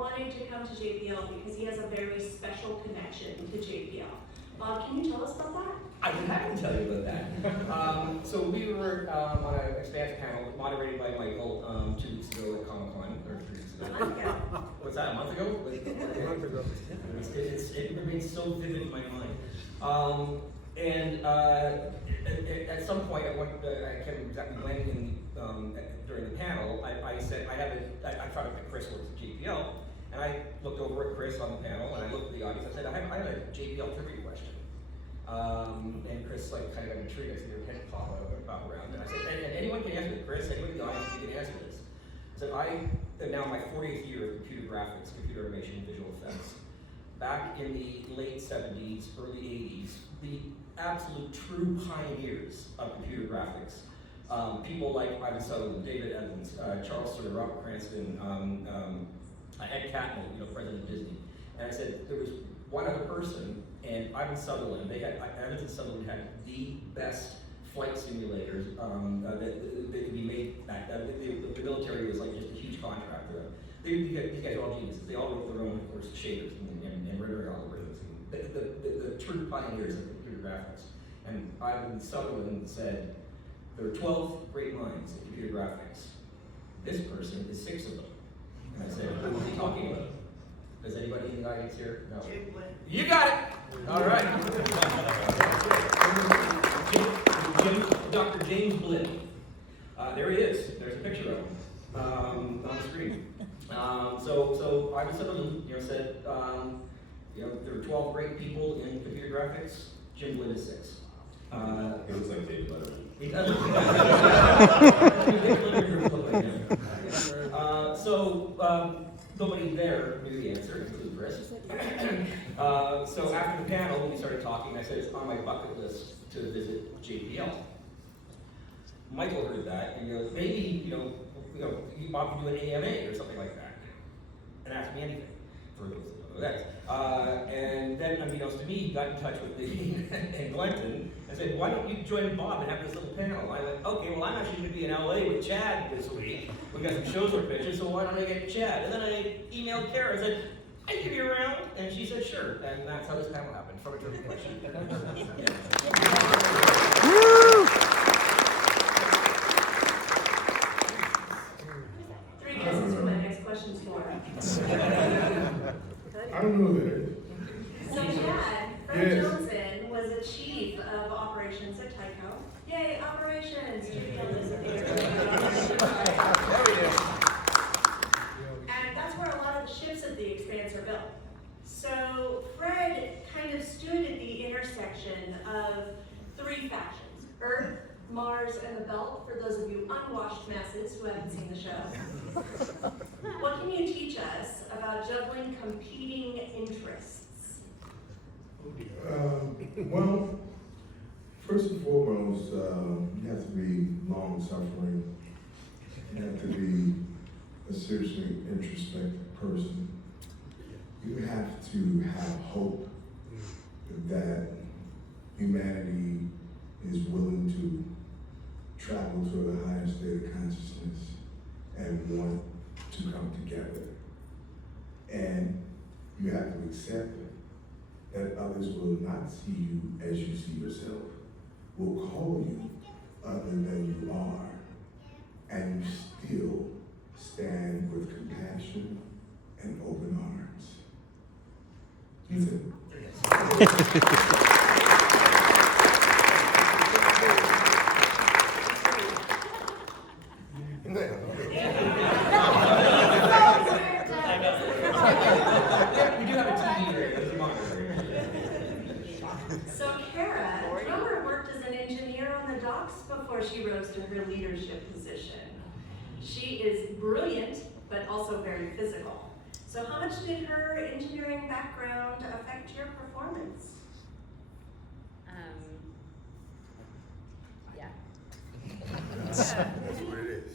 wanted to come to JPL because he has a very special connection to JPL. Bob, can you tell us about that? I would have to tell you about that. So we were on an Expanse panel moderated by Nichol 2 weeks ago at Comic-Con, or 3 weeks ago. A month ago. What's that, a month ago? It remains so vivid in my mind. At some point, I can't remember exactly when during the panel, I said, I tried to pick Krys works at JPL, and I looked over at Krys on the panel, and I looked at the audience, I said, I have a JPL trivia question. And Krys kind of got intrigued. I said, your head pop around. And I said, and anyone can answer this, Krys, anyone in the audience can answer this. I said, I am now in my 40th year of computer graphics, computer animation, and visual effects. Back in the late 70s, early 80s, the absolute true pioneers of computer graphics, people like Ivan Sutherland, David Evans, Charles Sir, Robert Cranston, Ed Catmull, president of Disney. And I said, there was one other person, and Ivan Sutherland, Evans and Sutherland had the best flight simulators that could be made back then. The military was like just a huge contract for them. These guys are all geniuses. They all wrote their own, of course, shaders and rendering algorithms. The true pioneers of computer graphics. And Ivan Sutherland said, there are 12 great minds in computer graphics. This person is 6 of them. And I said, who was he talking about? Does anybody in the audience here? No. You got it! All right. Dr. James Blinn. There he is. There's a picture of him on the screen. So Ivan Sutherland, said, there are 12 great people in computer graphics. Jim Blinn is 6. He looks like David Letterman. He does. Nobody there knew the answer, including Krys. So after the panel, when we started talking, I said it's on my bucket list to visit JPL. Michael heard that and goes, maybe Bob can do an AMA or something like that, and asked me anything for those that know that. And then, unbeknownst to me, he got in touch with Nadine and Glenton and said, why don't you join Bob and have this little panel? I went, okay, well, I'm actually going to be in LA with Chad this week. We got some shows we're pitching, so why don't I get Chad? And then I emailed Cara and said, I can be around. And she said, sure. And that's how this panel happened, from a trivia question. Three guesses who my next question's for. I don't know who that is. So Chad, Fred Johnson was a chief of operations at Tyco. Yay, operations! JPL is a big And that's where a lot of the ships at the Expanse are built. So Fred kind of stood at the intersection of 3 factions: Earth, Mars, and the Belt, for those of you unwashed masses who haven't seen the show. What can you teach us about juggling competing interests? Well, first and foremost, you have to be long-suffering. You have to be a seriously introspective person. You have to have hope that humanity is willing to travel to a higher state of consciousness and want to come together. And you have to accept that others will not see you as you see yourself, will call you other than you are, and you still stand with compassion and open arms. That's it. We do have a TV here. There's a monitor. So Cara, Keller worked as an engineer on the docks before she rose to her leadership position. She is brilliant, but also very physical. So how much did her engineering background affect your performance? Yeah. That's what it is.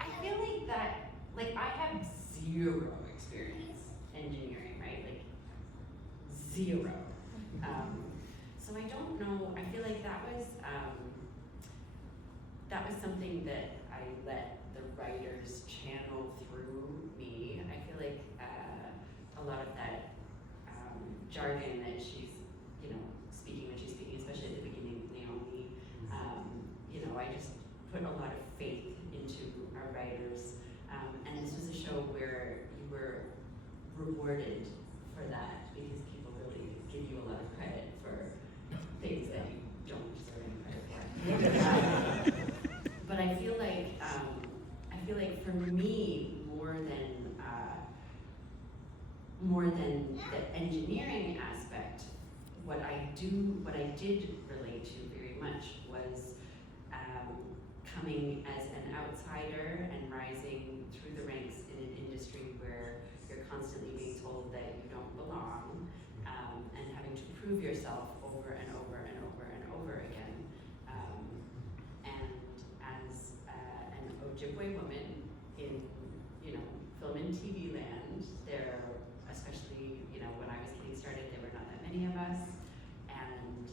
I feel like that, I have 0 experience engineering, right? 0. So I don't know, I feel like that was something that I let the writers through me. I feel like a lot of that jargon that she's, speaking when she's speaking, especially at the beginning, Naomi, I just put a lot of faith into our writers, and this was a show where you were rewarded for that because people really give you a lot of credit for things that you don't deserve any credit for. But I feel like for me, more than the engineering aspect, what I did relate to very much was coming as an outsider and rising through the ranks in an industry where you're constantly being told that you don't belong, and having to prove yourself over and over and over and over again. And as an Ojibwe woman in, film and TV land, especially, when I was getting started, there were not that many of us, and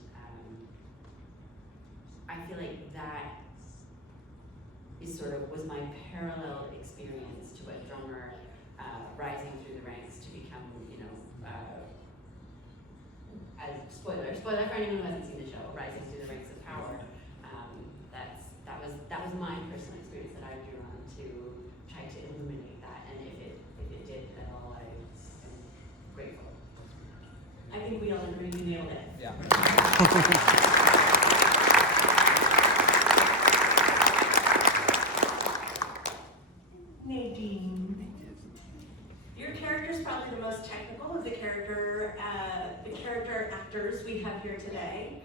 I feel like that was my parallel experience to a drummer rising through the ranks to become, as spoiler for anyone who hasn't seen the show, rising through the ranks of power. That was my personal experience that I drew on to try to illuminate that, and if it did at all, I am grateful. I think we all agree you nailed it. Yeah. Nadine, your character is probably the most technical of the character actors we have here today.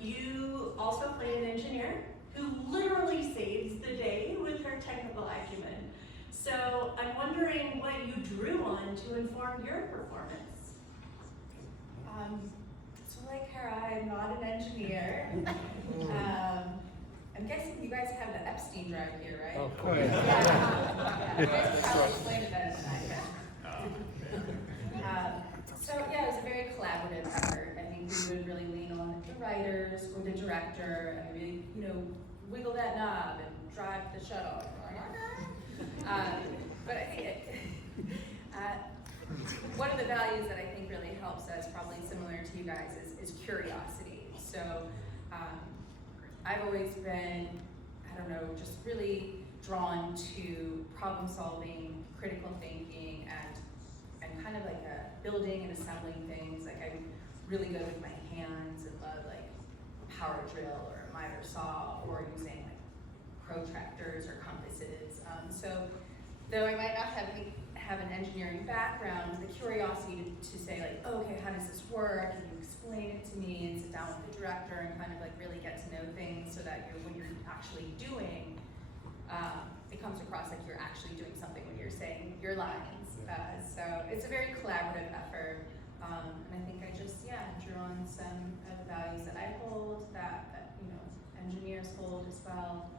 You also play an engineer who literally saves the day with her technical acumen. So I'm wondering what you drew on to inform your performance. So like Cara, I'm not an engineer. I'm guessing you guys have the Epstein drive here, right? Oh, cool. Yeah. You guys can probably explain it better than I can. So yeah, it was a very collaborative effort. I think we would really lean on the writers or the director and really, wiggle that knob and drive the shuttle. But I think one of the values that I think really helps us, probably similar to you guys, is curiosity. So I've always been, just really drawn to problem solving, critical thinking, and kind of like building and assembling things. Like I'm really good with my hands and love like a power drill or a miter saw or using like protractors or compasses. So though I might not have an engineering background, the curiosity to say like, oh, okay, how does this work? Can you explain it to me, and sit down with the director and kind of like really get to know things so that when you're actually doing, it comes across like you're actually doing something when you're saying your lines. So it's a very collaborative effort, and I think I just drew on some of the values that I hold, that engineers hold as well.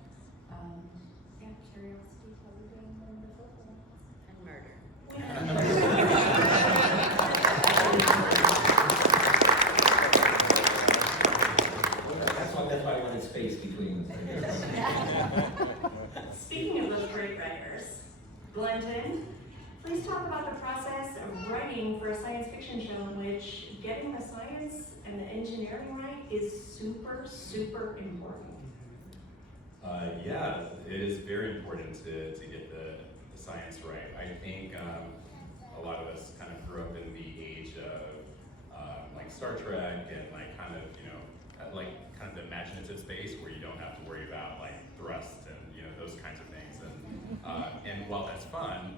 Curiosity, clothing, and the football. And murder. That's why I wanted space between. Speaking of those great writers, Glenton, please talk about the process of writing for a science fiction show in which getting the science and the engineering right is super, super important. Yeah, it is very important to get the science right. I think a lot of us kind of grew up in the age of like Star Trek and like kind of the imaginative space where you don't have to worry about like thrust and those kinds of things. And while that's fun,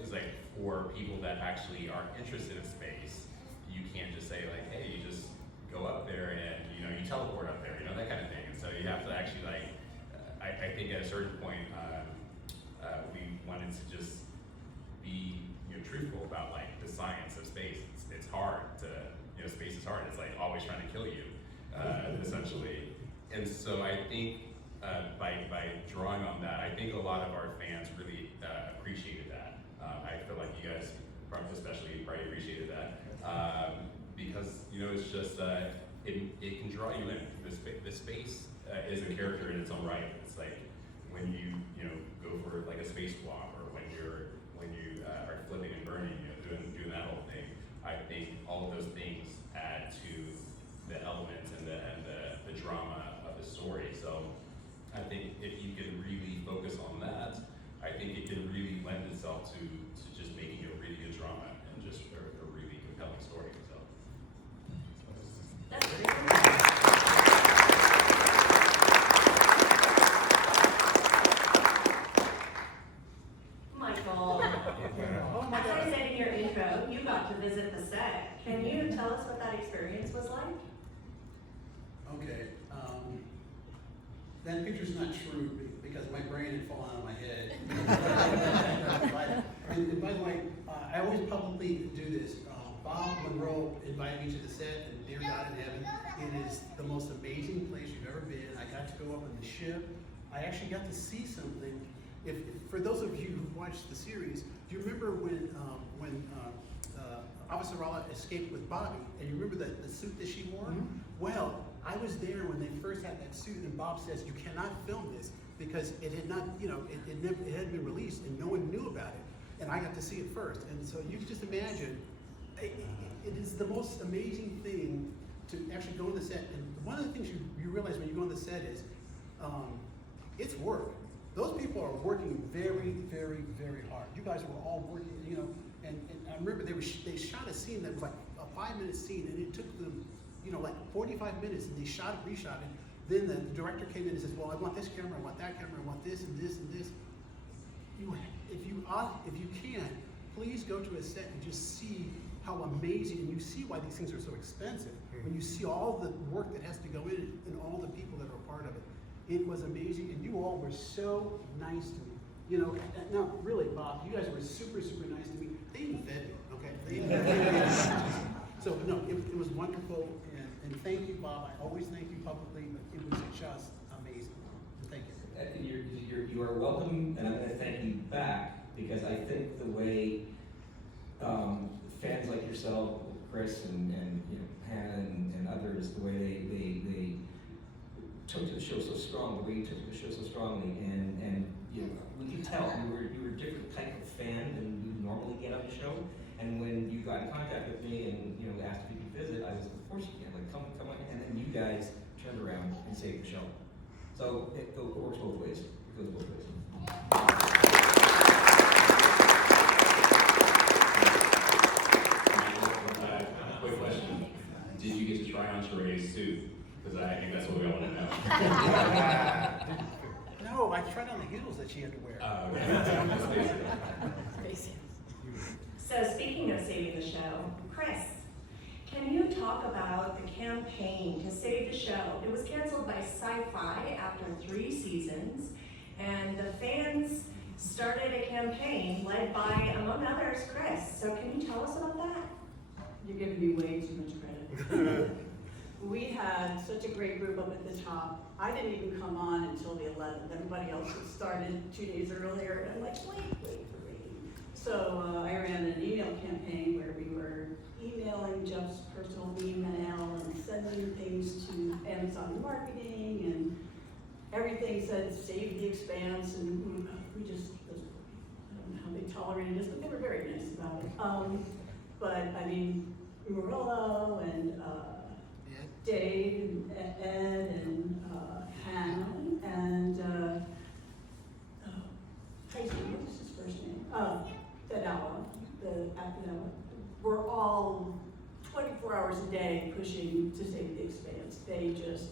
it's like for people that actually are interested in space, you can't just say like, hey, you just go up there and you teleport up there, that kind of thing. And so you have to actually like. I think at a certain point, we wanted to just be truthful about like the science of space. It's hard to, space is hard. It's like always trying to kill you, essentially. And so I think by drawing on that, I think a lot of our fans really appreciated that. I feel like you guys especially probably appreciated that because it's just it can draw you in. The space is a character in its own right. It's like when you go for like a spacewalk or when you're drama of the story. So I think if you can really focus on that, I think it can really lend itself to just making a really good drama and just a really compelling story. So. That's great. Michael, as I said in your intro, you got to visit the set. Can you tell us what that experience was like? Okay, that picture's not true because my brain had fallen out of my head. And by the way, I always publicly do this. Bob Munroe invited me to the set, and dear God in heaven, it is the most amazing place you've ever been. I got to go up on the ship. I actually got to see something. If for those of you who watched the series, do you remember when Officer Rala escaped with Bobby, and you remember the suit that she wore? Mm-hmm. Well, I was there when they first had that suit, and Bob says, you cannot film this because it had not, you know, it hadn't been released and no one knew about it. And I got to see it first. And so you can just imagine, it is the most amazing thing to actually go on the set. And one of the things you realize when you go on the set is, it's work. Those people are working very, very, very hard. You guys were all working, you know, and I remember they shot a scene that was like a 5-minute scene, and it took them, you know, like 45 minutes, and they shot it, reshot it. Then the director came in and says, well, I want this camera, I want that camera, I want this and this and this. If you can, please go to a set and just see how amazing, and you see why these things are so expensive. When you see all the work that has to go in and all the people that are a part of it. It was amazing, and you all were so nice to me. You know, no, really, Bob, you guys were super, super nice to me. They even fed me, okay? They even fed me. So, no, it was wonderful, and thank you, Bob. I always thank you publicly, but it was just amazing. Thank you. You are welcome, and I'm going to thank you back, because I think the way fans like yourself, Krys, and you know, Pan and others, the way they took to the show so strong, the way you took to the show so strongly, and you know, we could tell you were a different type of fan than you normally get on the show. And when you got in contact with me and you know asked if you could visit, I was, of course you can, like come on, and then you guys turned around and saved the show. So it works both ways. It goes both ways. Quick question: did you get to try on Sheree's suit? Because I think that's what we all want to know. No, I tried on the heels that she had to wear. So speaking of saving the show, Krys, can you talk about the campaign to save the show? It was canceled by Sci-Fi after 3 seasons, and the fans started a campaign led by, among others, Krys. So can you tell us about that? You're giving me way too much credit. We had such a great group up at the top. I didn't even come on until the 11th. Everybody else had started 2 days earlier, and I'm like, wait for me. So I ran an email campaign where we were emailing Jeff's personal email and sending things to Amazon Marketing, and everything said save the Expanse, and we just, I don't know how they tolerated us, but they were very nice about it. But I mean, Marilla and Dave and Ed and Hannah and Tracy, what was his first name? Fedella, we're all 24 hours a day pushing to save the Expanse. They just,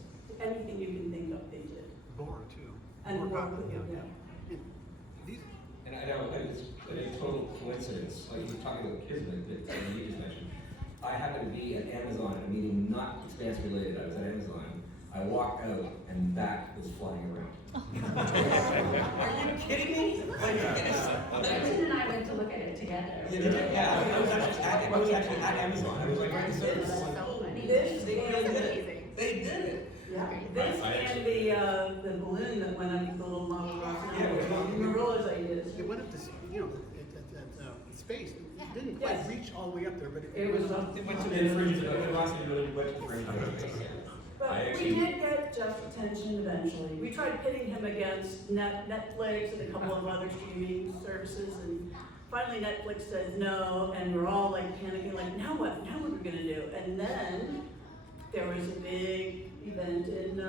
anything you can think of, they did. Laura, too. And Laura, yeah. And I know it's a total coincidence, like you were talking about Kismet that you just mentioned. I happened to be at Amazon at a meeting not Expanse related. I was at Amazon. I walked out and that was flying around. Are you kidding me? Glenton and I went to look at it together. Yeah, I was actually at Amazon. I was like, right, So funny. This they really did it. They did it. Yeah, this and the balloon that went up the little model rocket. Yeah, Marilla's ideas. It went up to, you know, at space. It didn't quite Yes. reach all the way up there, but It was up. It went to the fringe. It really went to the fringe. But we did get Jeff's attention eventually. We tried pitting him against Netflix and a couple of other streaming services, and finally Netflix said no, and we're all like panicking, like, now what? Now what are we gonna do? And then there was a big event in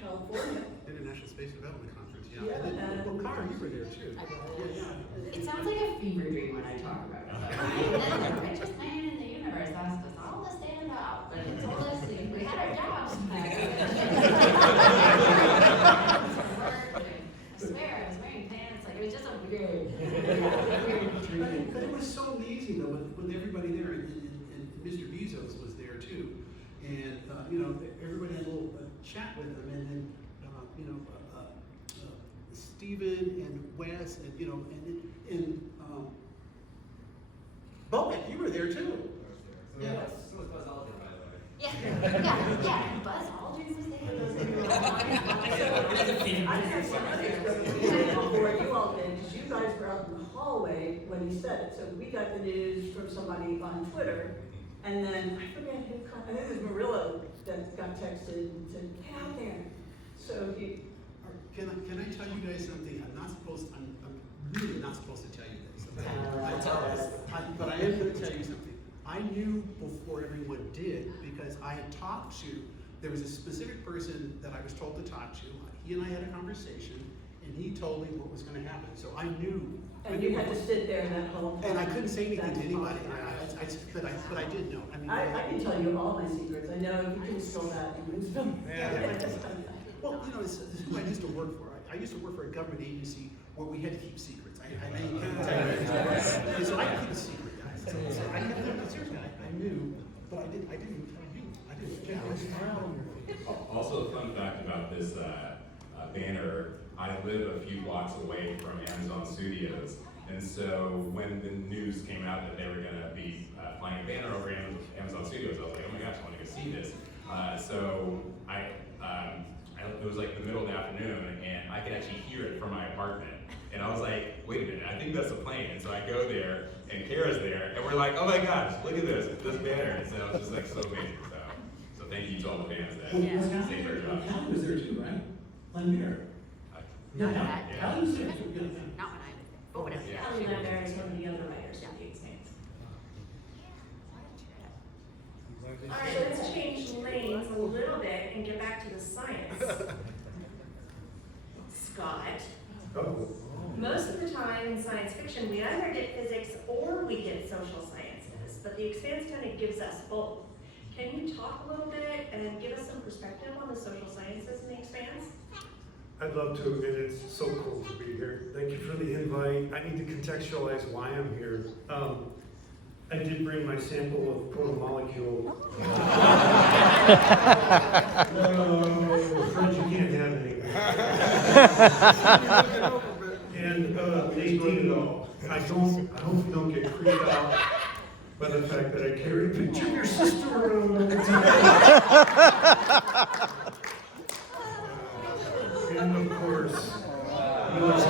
California. International Space Development Conference, yeah. Yeah, And then, and- well, Cara, you were there too. I was. Yeah, It sounds like a fever dream when I talk about it. Right? The richest man in the universe asked us all to stand up, and told us that we had our jobs back. I swear, I was wearing pants, like it was just a weird. But it was so amazing though, with everybody there, and Mr. Bezos was there too. And, you know, everybody had a little chat with him, and then, you know, Stephen and Wes, and, you know, and Bowen, you were there too. Yes. So was Buzz Aldrin, by the way. Yeah, and Buzz Aldrin was there. I had some other experience before you all did, because you guys were out in the hallway when he said it. So we got the news from somebody on Twitter, and then I forget who, I think it was Murillo that got texted and said, get out there. So he, Can I tell you guys something? I'm really not supposed to tell you this. But I am gonna tell you something. I knew before everyone did, because I had talked to, there was a specific person that I was told to talk to. He and I had a conversation, and he told me what was gonna happen. So I knew. and you had to sit there that whole time. And I couldn't say anything to That's anybody. fine. But I did know. I mean, I can tell you all my secrets. I know you can spill that, you can spill. Well, you know, this is who I used to work for. I used to work for a government agency where we had to keep secrets. I know you can't tell you. And so I keep a secret, guys. So I kept them, seriously, I knew, but I didn't tell you. I didn't. Also, a fun fact about this banner, I live a few blocks away from Amazon Studios, and so when the news came out that they were going to be flying a banner over Amazon Studios, I was like, oh my gosh, I want to go see this. So it was like the middle of the afternoon, and I could actually hear it from my apartment. And I was like, wait a minute, I think that's a plane. And so I go there, and Cara's there, and we're like, oh my gosh, look at this banner. And so it was just like so amazing. So thank you to all the fans that saved our jobs. Callie was there too, right? Lanier. Not that. Yeah. Callie was there too, yeah. Not when I was there, but whatever. Yeah. Kelly Lambert is one of the other writers of the Expanse. All right, let's change lanes a little bit and get back to the science. Scott, Oh, most of the time in science fiction, we either get physics or we get social sciences, but the Expanse kind of gives us both. Can you talk a little bit and give us some perspective on the social sciences in the Expanse? I'd love to, and it's so cool to be here. Thank you for the invite. I need to contextualize why I'm here. I did bring my sample of protomolecule. Fred, you can't have any. And Nadine, I hope you don't get creeped out by the fact that I carry a picture of your sister around all the time. And of course, yours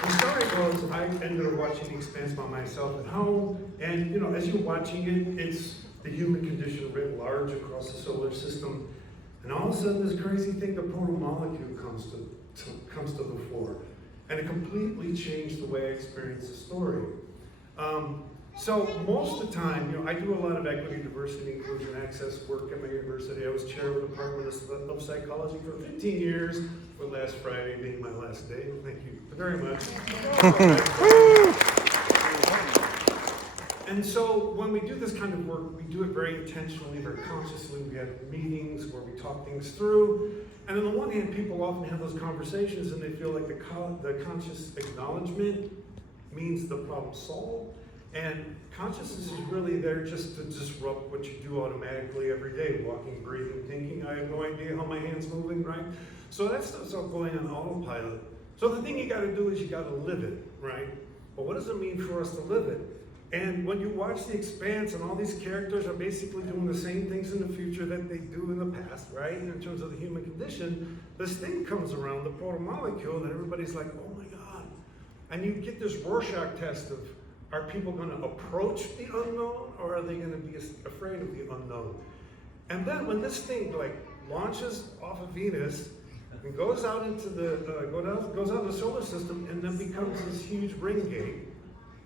the story goes, I ended up watching The Expanse by myself at home, and you know, as you're watching it, it's the human condition writ large across the solar system, and all of a sudden this crazy thing, the protomolecule comes to the fore, and it completely changed the way I experienced the story. So most of the time, you know, I do a lot of equity, diversity, inclusion, access work at my university. I was chair of the Department of Psychology for 15 years, with last Friday being my last day. Thank you very much. And so when we do this kind of work, we do it very intentionally, very consciously. We have meetings where we talk things through. And on the one hand, people often have those conversations and they feel like the conscious acknowledgement means the problem solved. And consciousness is really there just to disrupt what you do automatically every day, walking, breathing, thinking. I have no idea how my hand's moving, right? So that stuff's all going on autopilot. So the thing you gotta do is you gotta live it, right? But what does it mean for us to live it? And when you watch The Expanse and all these characters are basically doing the same things in the future that they do in the past, right? In terms of the human condition, this thing comes around, the protomolecule, and everybody's like, oh my God. And you get this Rorschach test of, are people gonna approach the unknown or are they gonna be afraid of the unknown? And then when this thing like launches off of Venus and goes out into the, goes out in the solar system and then becomes this huge ring gate,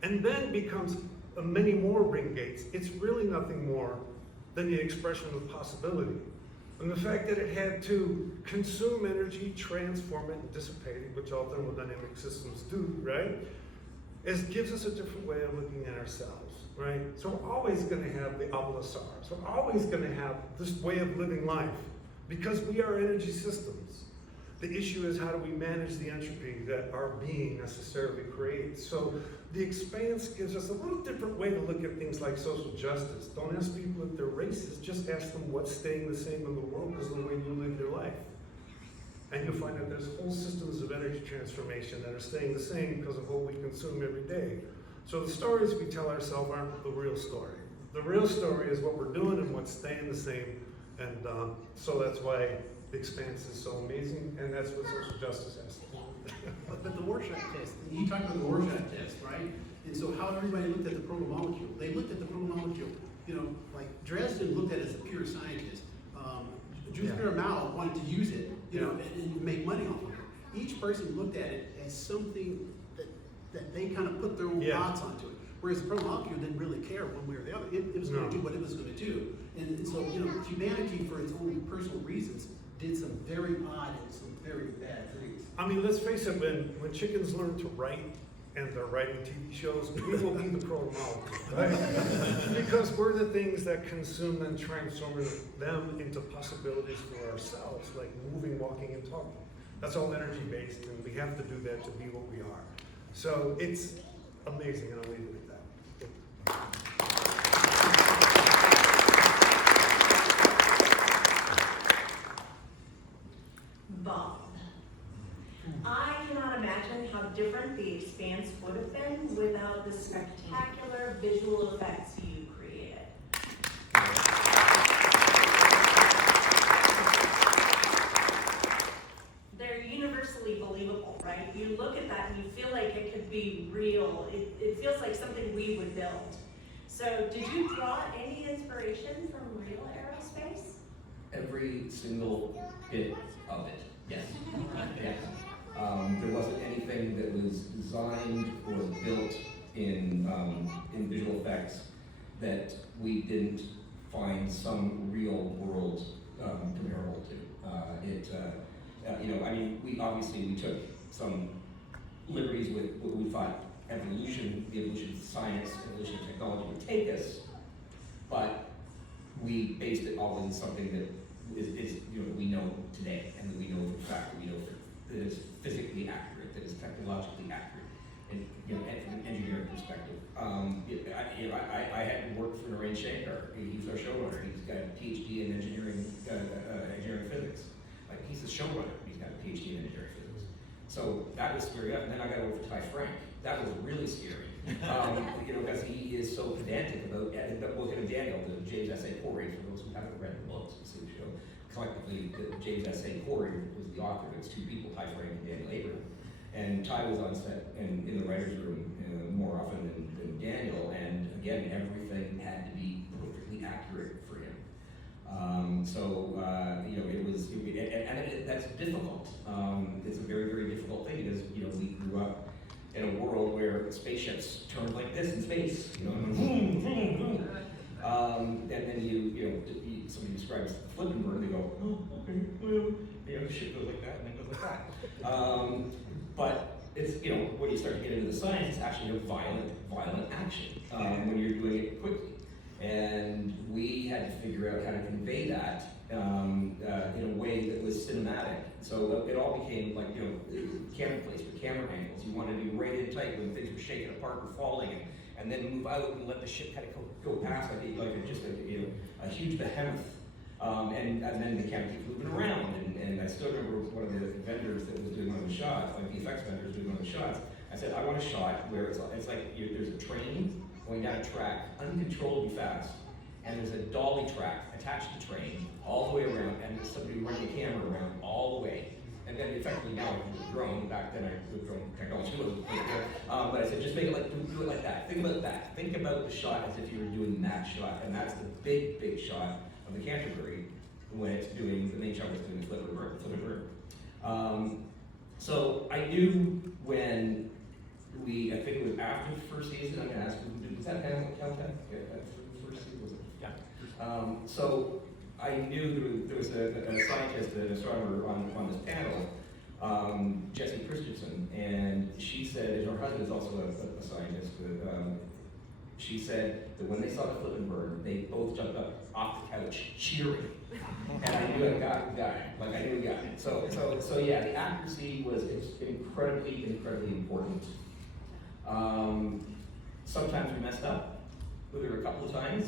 and then becomes many more ring gates. It's really nothing more than the expression of possibility. And the fact that it had to consume energy, transform it, and dissipate it, which all thermodynamic systems do, right? Gives us a different way of looking at ourselves, right? So we're always going to have the avalasars. We're always going to have this way of living life because we are energy systems. The issue is, how do we manage the entropy that our being necessarily creates? So the expanse gives us a little different way to look at things like social justice. Don't ask people if they're racist, just ask them what's staying the same in the world because of the way you live your life. And you'll find that there's whole systems of energy transformation that are staying the same because of what we consume every day. So the stories we tell ourselves aren't the real story. The real story is what we're doing and what's staying the same. And so that's why the expanse is so amazing, and that's what social justice has to do. But the Rorschach test, you talked about the Rorschach test, right? And so how everybody looked at the protomolecule. They looked at the protomolecule, you know, like Dresden looked at it as a pure scientist. Jules Mao wanted to use it, you know, and make money off of it. Each person looked at it as something that they kind of put their own thoughts onto it. Whereas the protomolecule didn't really care one way or the other. It was going to do what it was going to do. And so, you know, humanity, for its own personal reasons, did some very odd and some very bad things. I mean, let's face it, when chickens learn to write and they're writing TV shows, we will be the protomolecule, right? Because we're the things that consume and transform them into possibilities for ourselves, like moving, walking, and talking. That's all energy-based, and we have to do that to be what we are. So it's amazing, and I'll leave it at that. Bob. I cannot imagine how different the Expanse would have been without the spectacular visual effects you created. They're universally believable, right? You look at that and you feel like it could be real. It feels like something we would build. So did you draw any inspiration from real aerospace? Every single bit of it, yes. Yes. There wasn't anything that was designed or built in visual effects that we didn't find some real world comparable to. You know, I mean, we took some liberties with what we thought evolution, the evolution of science, evolution of technology would take us, but we based it all in something that is you know, we know today, and that we know for a fact, that we know that is physically accurate, that is technologically accurate, and you know, from an engineering perspective. I had worked for Narain Shankar. He's our showrunner. He's got a PhD in engineering physics. Like, he's a showrunner. He's got a PhD in engineering physics. So that was scary up. And then I got over to Ty Frank. That was really scary. You know, because he is so pedantic about both him and Daniel, the James S.A. Corey, for those who haven't read the books, you see the show. Collectively, James S.A. Corey was the author. It's two people, Ty Frank and Daniel Abraham. And Ty was on set and in the writer's room more often than Daniel, and again, everything had to be perfectly accurate for him. You know, it was, that's difficult. It's a very, very difficult thing because, you know, we grew up in a world where spaceships turned like this in space, you know, and boom, boom, boom. And then somebody describes the flipping bird, and they go, oh, okay, well, you know, the ship goes like that and then goes like that. But it's, you know, when you start to get into the science, it's actually a violent action when you're doing it quickly. And we had to figure out how to convey that in a way that was cinematic. So it all became like, you know, camera placement, camera angles. You wanted to be right in tight when things were shaking apart or falling, and then move out and let the ship kind of go past like just a huge behemoth. And then the camera keeps moving around. And I still remember one of the vendors that was doing one of the shots, like the effects vendors doing one of the shots. I said, I want a shot where it's like there's a train going down a track uncontrollably fast, and there's a dolly track attached to the train all the way around, and there's somebody running the camera around all the way. And then effectively now with the drone, back then the drone technology wasn't there. But I said, just make it like, do it like that. Think about that. Think about the shot as if you were doing that shot, and that's the big, big shot of the Canterbury when it's doing, the main shot was doing the flip of the bird. So I knew when I think it was after the first season, I'm gonna ask, was that Hamilton? Yeah, first season, was it? Yeah. So I knew there was a scientist, an astronomer on this panel, Jessie Christensen, and she said, and her husband is also a scientist, she said that when they saw the flip and burn, they both jumped up off the couch cheering. And I knew I got it. Like I knew we got it. So yeah, the accuracy was incredibly important. Sometimes we messed up. There were a couple of times.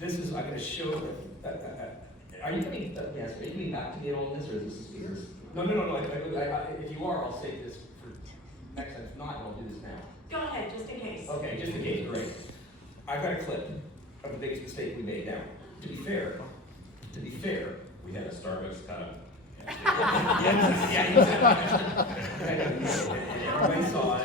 This is, I'm going to show, are you coming back to me on all this, or is this? No. If you are, I'll save this for next time. If not, I'll do this now. Go ahead, just in case. Okay, just in case, great. I've got a clip of the biggest mistake we made. Now, to be fair, We had a Starbucks cup. Everybody saw it.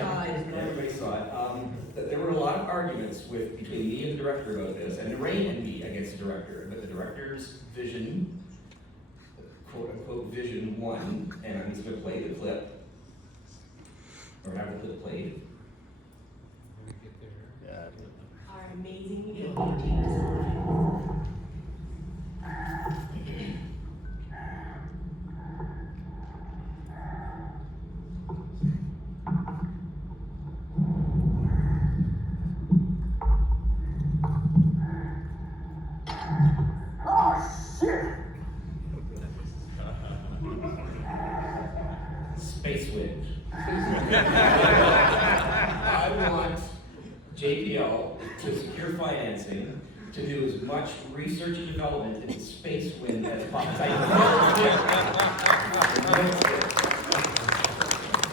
There were a lot of arguments between me and the director about this, and Lorraine and me against the director. But the director's vision, quote unquote vision, won, and I'm just going to play the clip, or have the clip played. Our amazing video team. Space wind. I want JPL to secure financing to do as much research and development into space wind as possible.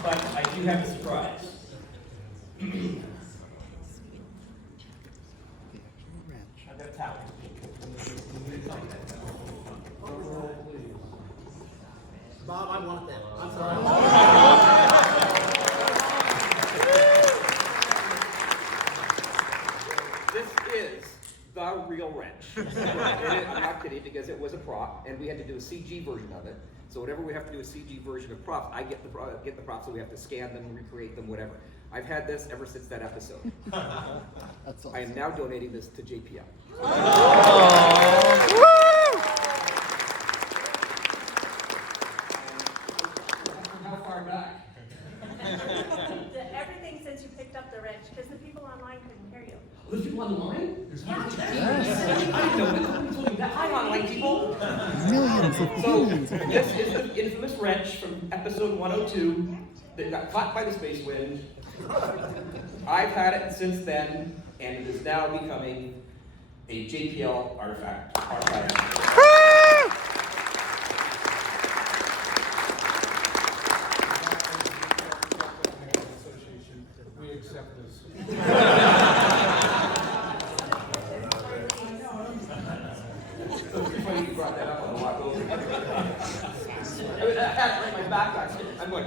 But I do have a surprise. I've got a towel. Bob, I want that. I'm sorry. This is the real wrench. I'm not kidding, because it was a prop, and we had to do a CG version of it. So whatever we have to do a CG version of props, I get the props, so we have to scan them, recreate them, whatever. I've had this ever since that episode. That's awesome. I am now donating this to JPL. How far back? Everything since you picked up the wrench, because the people online couldn't hear you. There's people online? Yes. I didn't know that. Who told you that? Hi, online people. Millions of billions of This is the infamous wrench from episode 102 that got caught by the space wind. I've had it since then, and it is now becoming a JPL artifact. Association, we accept this. It's funny you brought that up on the walk over. I had my back. I'm like,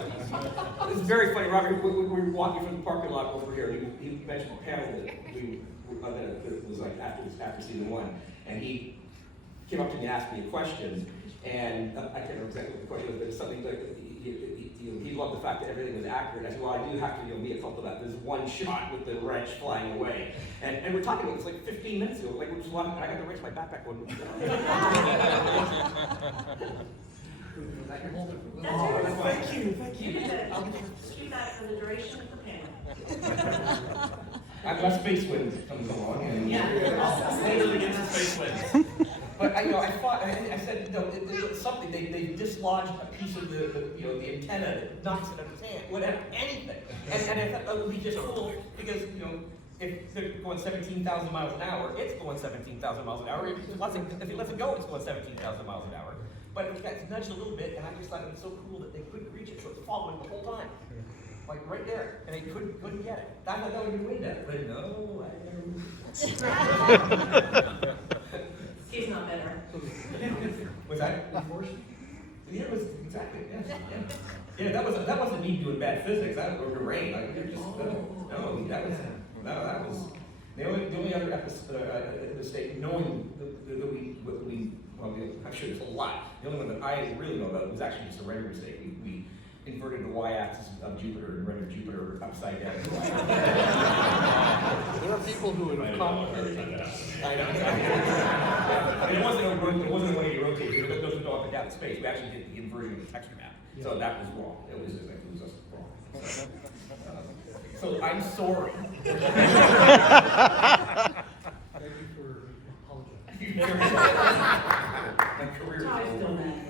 it's very funny, Robert. We were walking from the parking lot over here. He mentioned a panel that was like after season 1, and he came up to me and asked me a question, and I can't remember exactly what the question was, but it's something like he loved the fact that everything was accurate. I said, well, I do have to be a culprit that there's one shot with the wrench flying away, and we're talking about this like 15 minutes ago. Like we're just walking, I got the wrench in my backpack going. Thank you. You can keep that for the duration of the panel. I've got space wind comes along, and Totally against the space wind. but I thought, I said, no, it's something they dislodged a piece of the antenna that knocks it out of his hand, whatever, anything, and I thought that would be just cool because if they're going 17,000 miles an hour, it's going 17,000 miles an hour. If he lets it go, it's going 17,000 miles an hour. But it got nudged a little bit, and I just thought it was so cool that they couldn't reach it, so it's following the whole time. Like right there, and they couldn't get it. I thought that would be way better, but no, I never. He's not better. Was that? Yeah, it was exactly. Yeah, that wasn't me doing bad physics. That was Lorraine. Like we were just that was the only other mistake. Knowing that I'm sure there's a lot. The only one that I really know about was actually just a render mistake. inverted the y-axis of Jupiter and rendered Jupiter upside down. There are people who would have complicated it. I know. It wasn't a 180 rotation, it goes up and down in space. We actually did the inversion of the texture map. So that was wrong. It was us wrong. So I'm sorry. Thank you for apologizing. My career is Ty's still over. mad.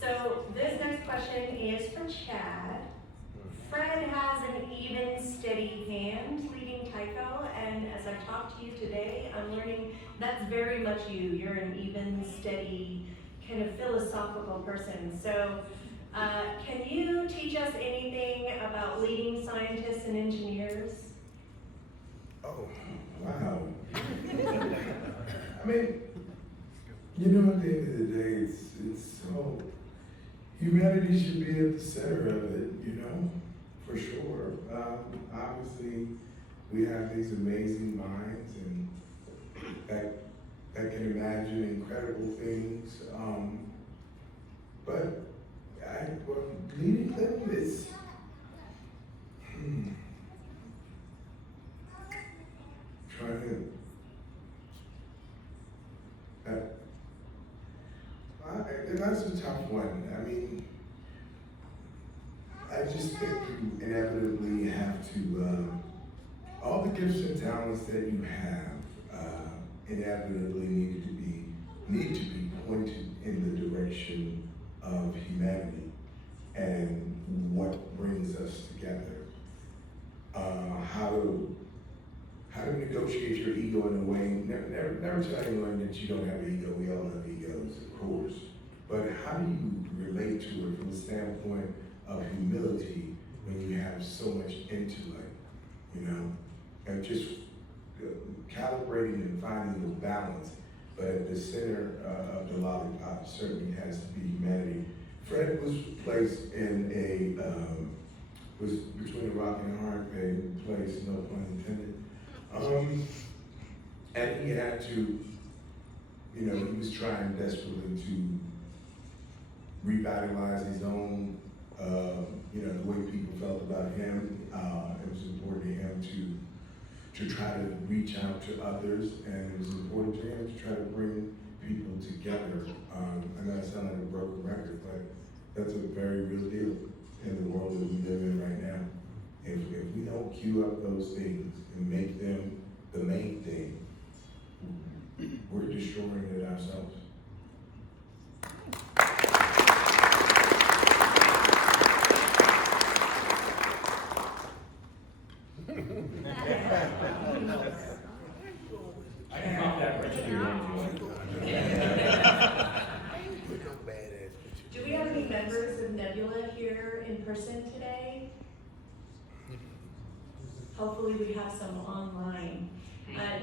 So this next question is for Chad. Fred has an even, steady hand leading Tycho, and as I've talked to you today, I'm learning that's very much you. You're an even, steady, kind of philosophical person. So can you teach us anything about leading scientists and engineers? Oh, wow. I mean, you know, at the end of the day, it's so, humanity should be at the center of it, you know, for sure. Obviously, we have these amazing minds and that can imagine incredible things. But leading them is, trying to, that's a tough one. I mean, I just think you inevitably have to, all the gifts and talents that you have inevitably need to be pointed in the direction of humanity and what brings us together. How to negotiate your ego in a way, never tell anyone that you don't have an ego, we all have egos, of course. But how do you relate to it from the standpoint of humility when you have so much intellect, you know? And just calibrating and finding the balance, but at the center of the lollipop certainly has to be humanity. Fred was placed in was between a rock and a hard place, no pun intended. And he had to, you know, he was trying desperately to revitalize his own, you know, the way people felt about him. It was important to him to try to reach out to others, and it was important to him to try to bring people together. I know it sounds like a broken record, but that's a very real deal in the world that we live in right now. If we don't cue up those things and make them the main thing, we're destroying it ourselves. I can pop that right to you. Do we have any members of Nebula here in person today? Hopefully we have some online.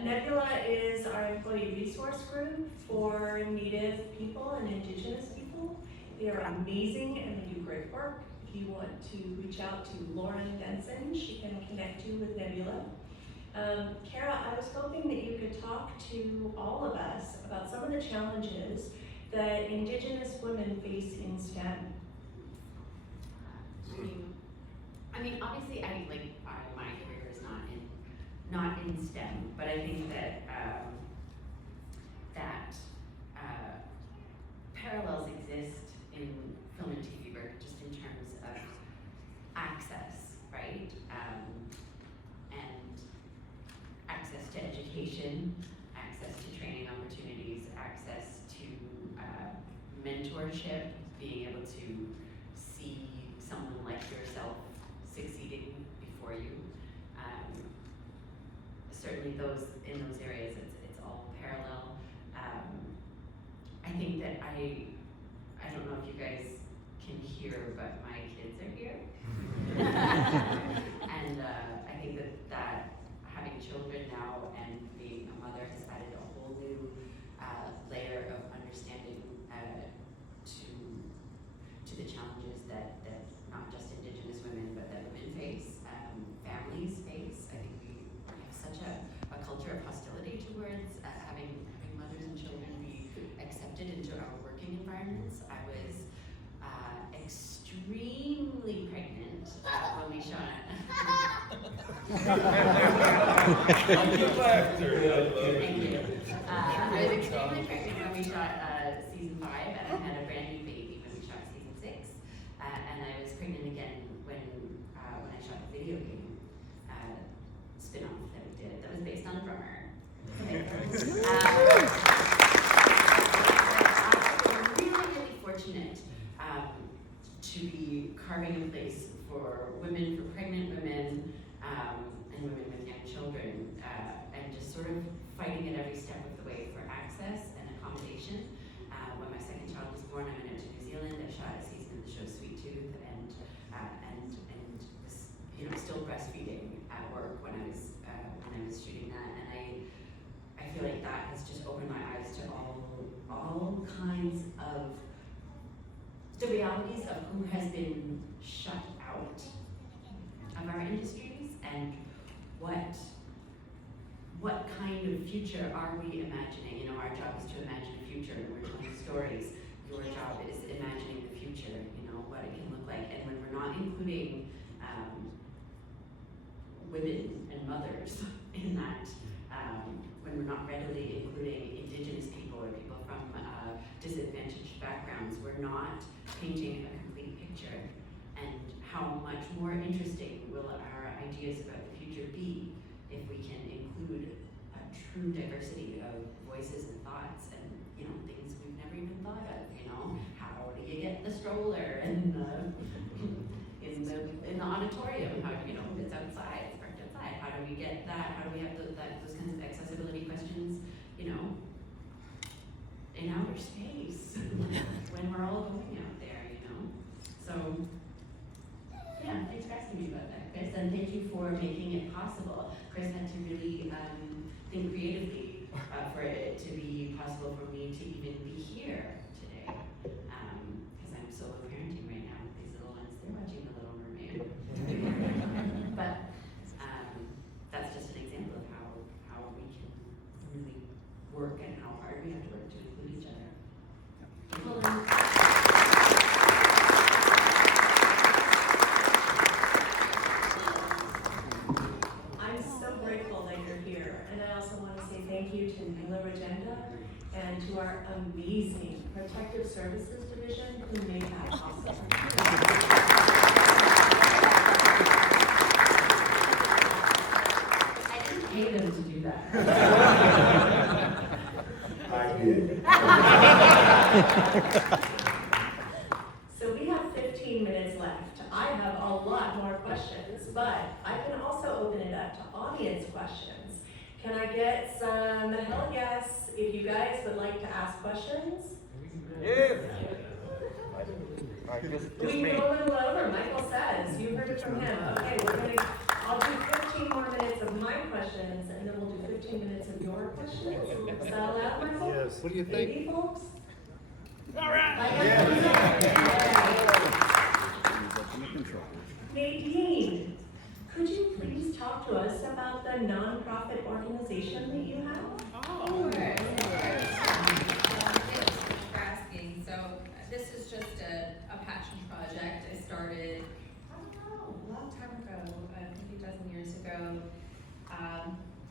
Nebula is our employee resource group for Native people and Indigenous people. They are amazing and they do great work. If you want to reach out to Lauren Benson, she can connect you with Nebula. Cara, I was hoping that you could talk to all of us about some of the challenges that Indigenous women face in STEM. I mean, obviously, my career is not in STEM, but I think that parallels exist in film and TV work, just in terms of access, right? And access to education, access to training opportunities, access to mentorship, being able to see someone like yourself succeeding before you. Certainly in those areas, it's all parallel. I think that I don't know if you guys can hear, but my kids are here. And I think that having children now and being a mother has added a whole new layer of understanding to the challenges that not just Indigenous women, but that women face, families face. I think we have such a culture of hostility towards having mothers and children be accepted into our working environments. I was Thank you. I was extremely pregnant when we shot season 5, and I had a brand new baby when we shot season 6. And I was pregnant again when I shot the video game spin-off that we did that was based on Drummer. I'm really fortunate to be carving a place for women, for pregnant women, and women with young children, and just sort of fighting at every step of the way for access and accommodation. When my second child was born, I went out to New Zealand. I shot a season of the show Sweet Tooth, and was, you know, still breastfeeding at work when I was shooting that. And I feel like that has just opened my eyes to all kinds of the realities of who has been shut out of our industries, and what kind of future are we imagining? You know, our job is to imagine a future, and we're telling stories. Your job is imagining the future, you know, what it can look like. And when we're not including women and mothers in that, when we're not readily including Indigenous people or people from disadvantaged backgrounds, we're not painting a complete picture. And how much more interesting will our ideas about the future be if we can include a true diversity of voices and thoughts, and, you know, things we've never even thought of. You know, how do you get the stroller in the auditorium? How do you know it's outside? It's parked outside. How do we get that? How do we have those kinds of accessibility questions? You know, in outer space when we're all going out there. You know, so. Yeah, thanks for asking me about that, Krys, and thank you for making it possible. Krys had to really think creatively for it to be possible for me to even be here today, because I'm solo parenting right now with these little ones. They're watching The Little Mermaid. But that's just an example of how we can really work and how hard we have to work to include each other. Thank you to Miller Agenda and to our amazing Protective Services Division who made that possible. I didn't pay them to do that. I did. So we have 15 minutes left. I have a lot more questions, but I can also open it up to audience questions. Can I get some hell yes if you guys would like to ask questions? Yeah. We can go a little over. Michael says, you heard it from him. Okay, I'll do 15 more minutes of my questions, and then we'll do 15 minutes of your questions. Is that allowed, Michael? Yes. What do you think? Maybe, folks? All right. Nadine, could you please talk to us about the nonprofit organization that you have? Sure. Thank you for asking. So this is just a passion project I started, I don't know, a long time ago, maybe a dozen years ago,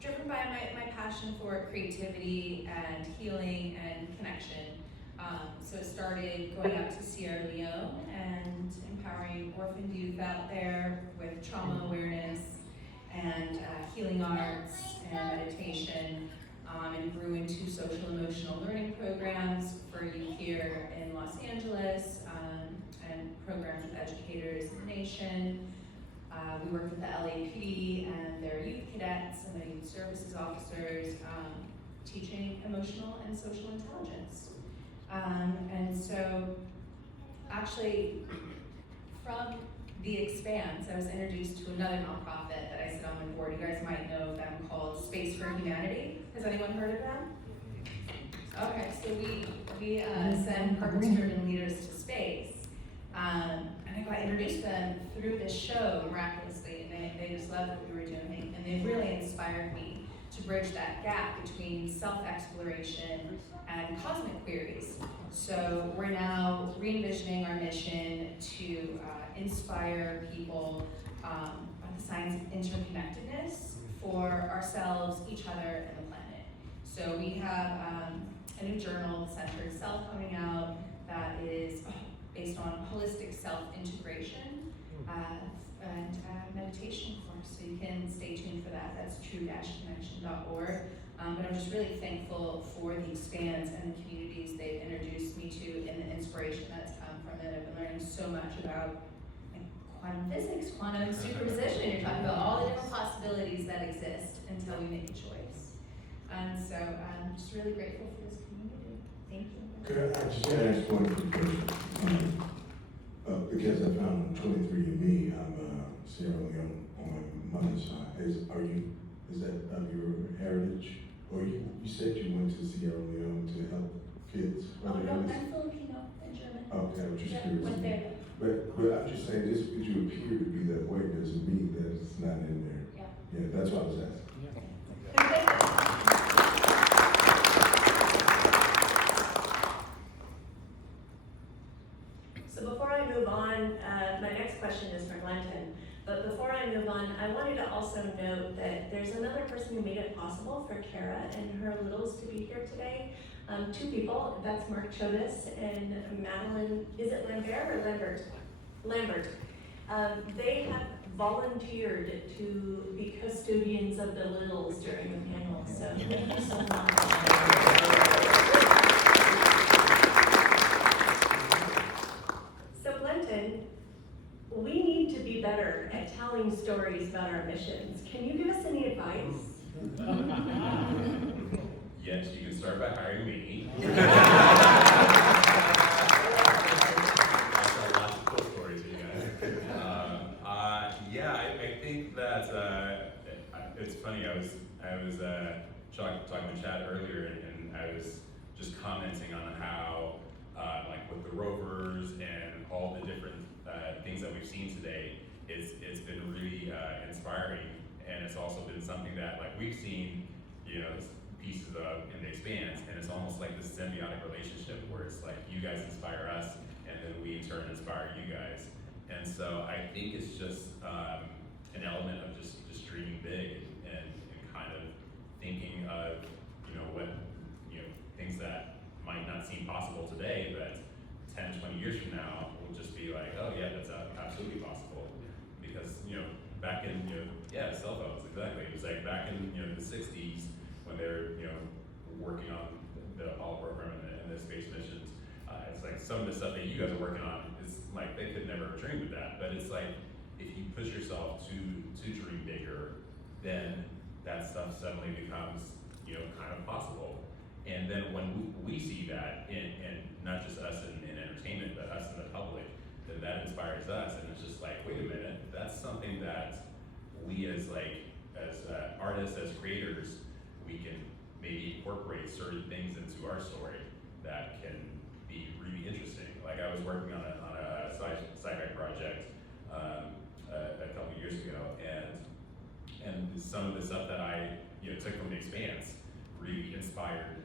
driven by my passion for creativity and healing and connection. So it started going out to Sierra Leone and empowering orphaned youth out there with trauma awareness and healing arts and meditation, and grew into social emotional learning programs for youth here in Los Angeles, and programs with educators in the nation. We worked with the LAPD and their youth cadets and their youth services officers, teaching emotional and social intelligence. And so, actually, from the Expanse, I was introduced to another nonprofit that I sit on the board. You guys might know them, called Space for Humanity. Has anyone heard of them? Okay, so we send purpose-driven leaders to space. And I got introduced to them through this show miraculously, and they just loved what we were doing, and they really inspired me to bridge that gap between self-exploration and cosmic queries. So we're now re-envisioning our mission to inspire people the science of interconnectedness for ourselves, each other, and the planet. So we have a new journal, The Centered Self, coming out that is based on holistic self-integration and meditation course. So you can stay tuned for that. That's true-connection.org. But I'm just really thankful for the Expanse and the communities they've introduced me to and the inspiration that's come from it. I've been learning so much about quantum physics, quantum superposition. You're talking about all the different possibilities that exist until we make a choice. And so I'm just really grateful for this community. Thank you. Could I just ask one quick question? Because I found 23andMe, I'm Sierra Leone on my mother's side. Is that of your heritage? Or you said you went to Sierra Leone to help kids? Oh, no, I'm Filipino and German. Okay, I was just Yeah, curious. went there. But I'm just saying, just because you appear to be that way doesn't mean that it's not in there. Yeah. Yeah, that's what I was asking. So before I move on, my next question is for Glenton. But before I move on, I wanted to also note that there's another person who made it possible for Cara and her littles to be here today. Two people, that's Mark Chodas and Madeline, is it Lambert or Lambert? Lambert. They have volunteered to be custodians of the littles during the panel, so thank you so much. So Glenton, we need to be better at telling stories about our missions. Can you give us any advice? Yes, you can start by hiring me. I've got lots of cool stories for you guys. I think that it's funny. I was talking with Chad earlier, and I was just commenting on how like with the rovers and all the different things that we've seen today, it's been really inspiring, and it's also been something that like we've seen, pieces of in the Expanse, and it's almost like this symbiotic relationship where it's like you guys inspire us, and then we in turn inspire you guys. And so I think it's just an element of just dreaming big and kind of thinking of what things that might not seem possible today, but 10, 20 years from now will just be like, oh yeah, that's absolutely possible. Because back in cell phones, exactly. It was like back in the 60s when they're working on the Apollo program and the space missions. It's like some of the stuff that you guys are working on is like they could never have dreamed of that. But it's like if you push yourself to dream bigger, then that stuff suddenly becomes kind of possible. And then when we see that, and not just us in entertainment, but us in the public, then that inspires us. And it's just like, wait a minute, that's something that we as artists, as creators, we can maybe incorporate certain things into our story that can be really interesting. Like I was working on a sci-fi project a couple years ago, and some of the stuff that I took from the Expanse really inspired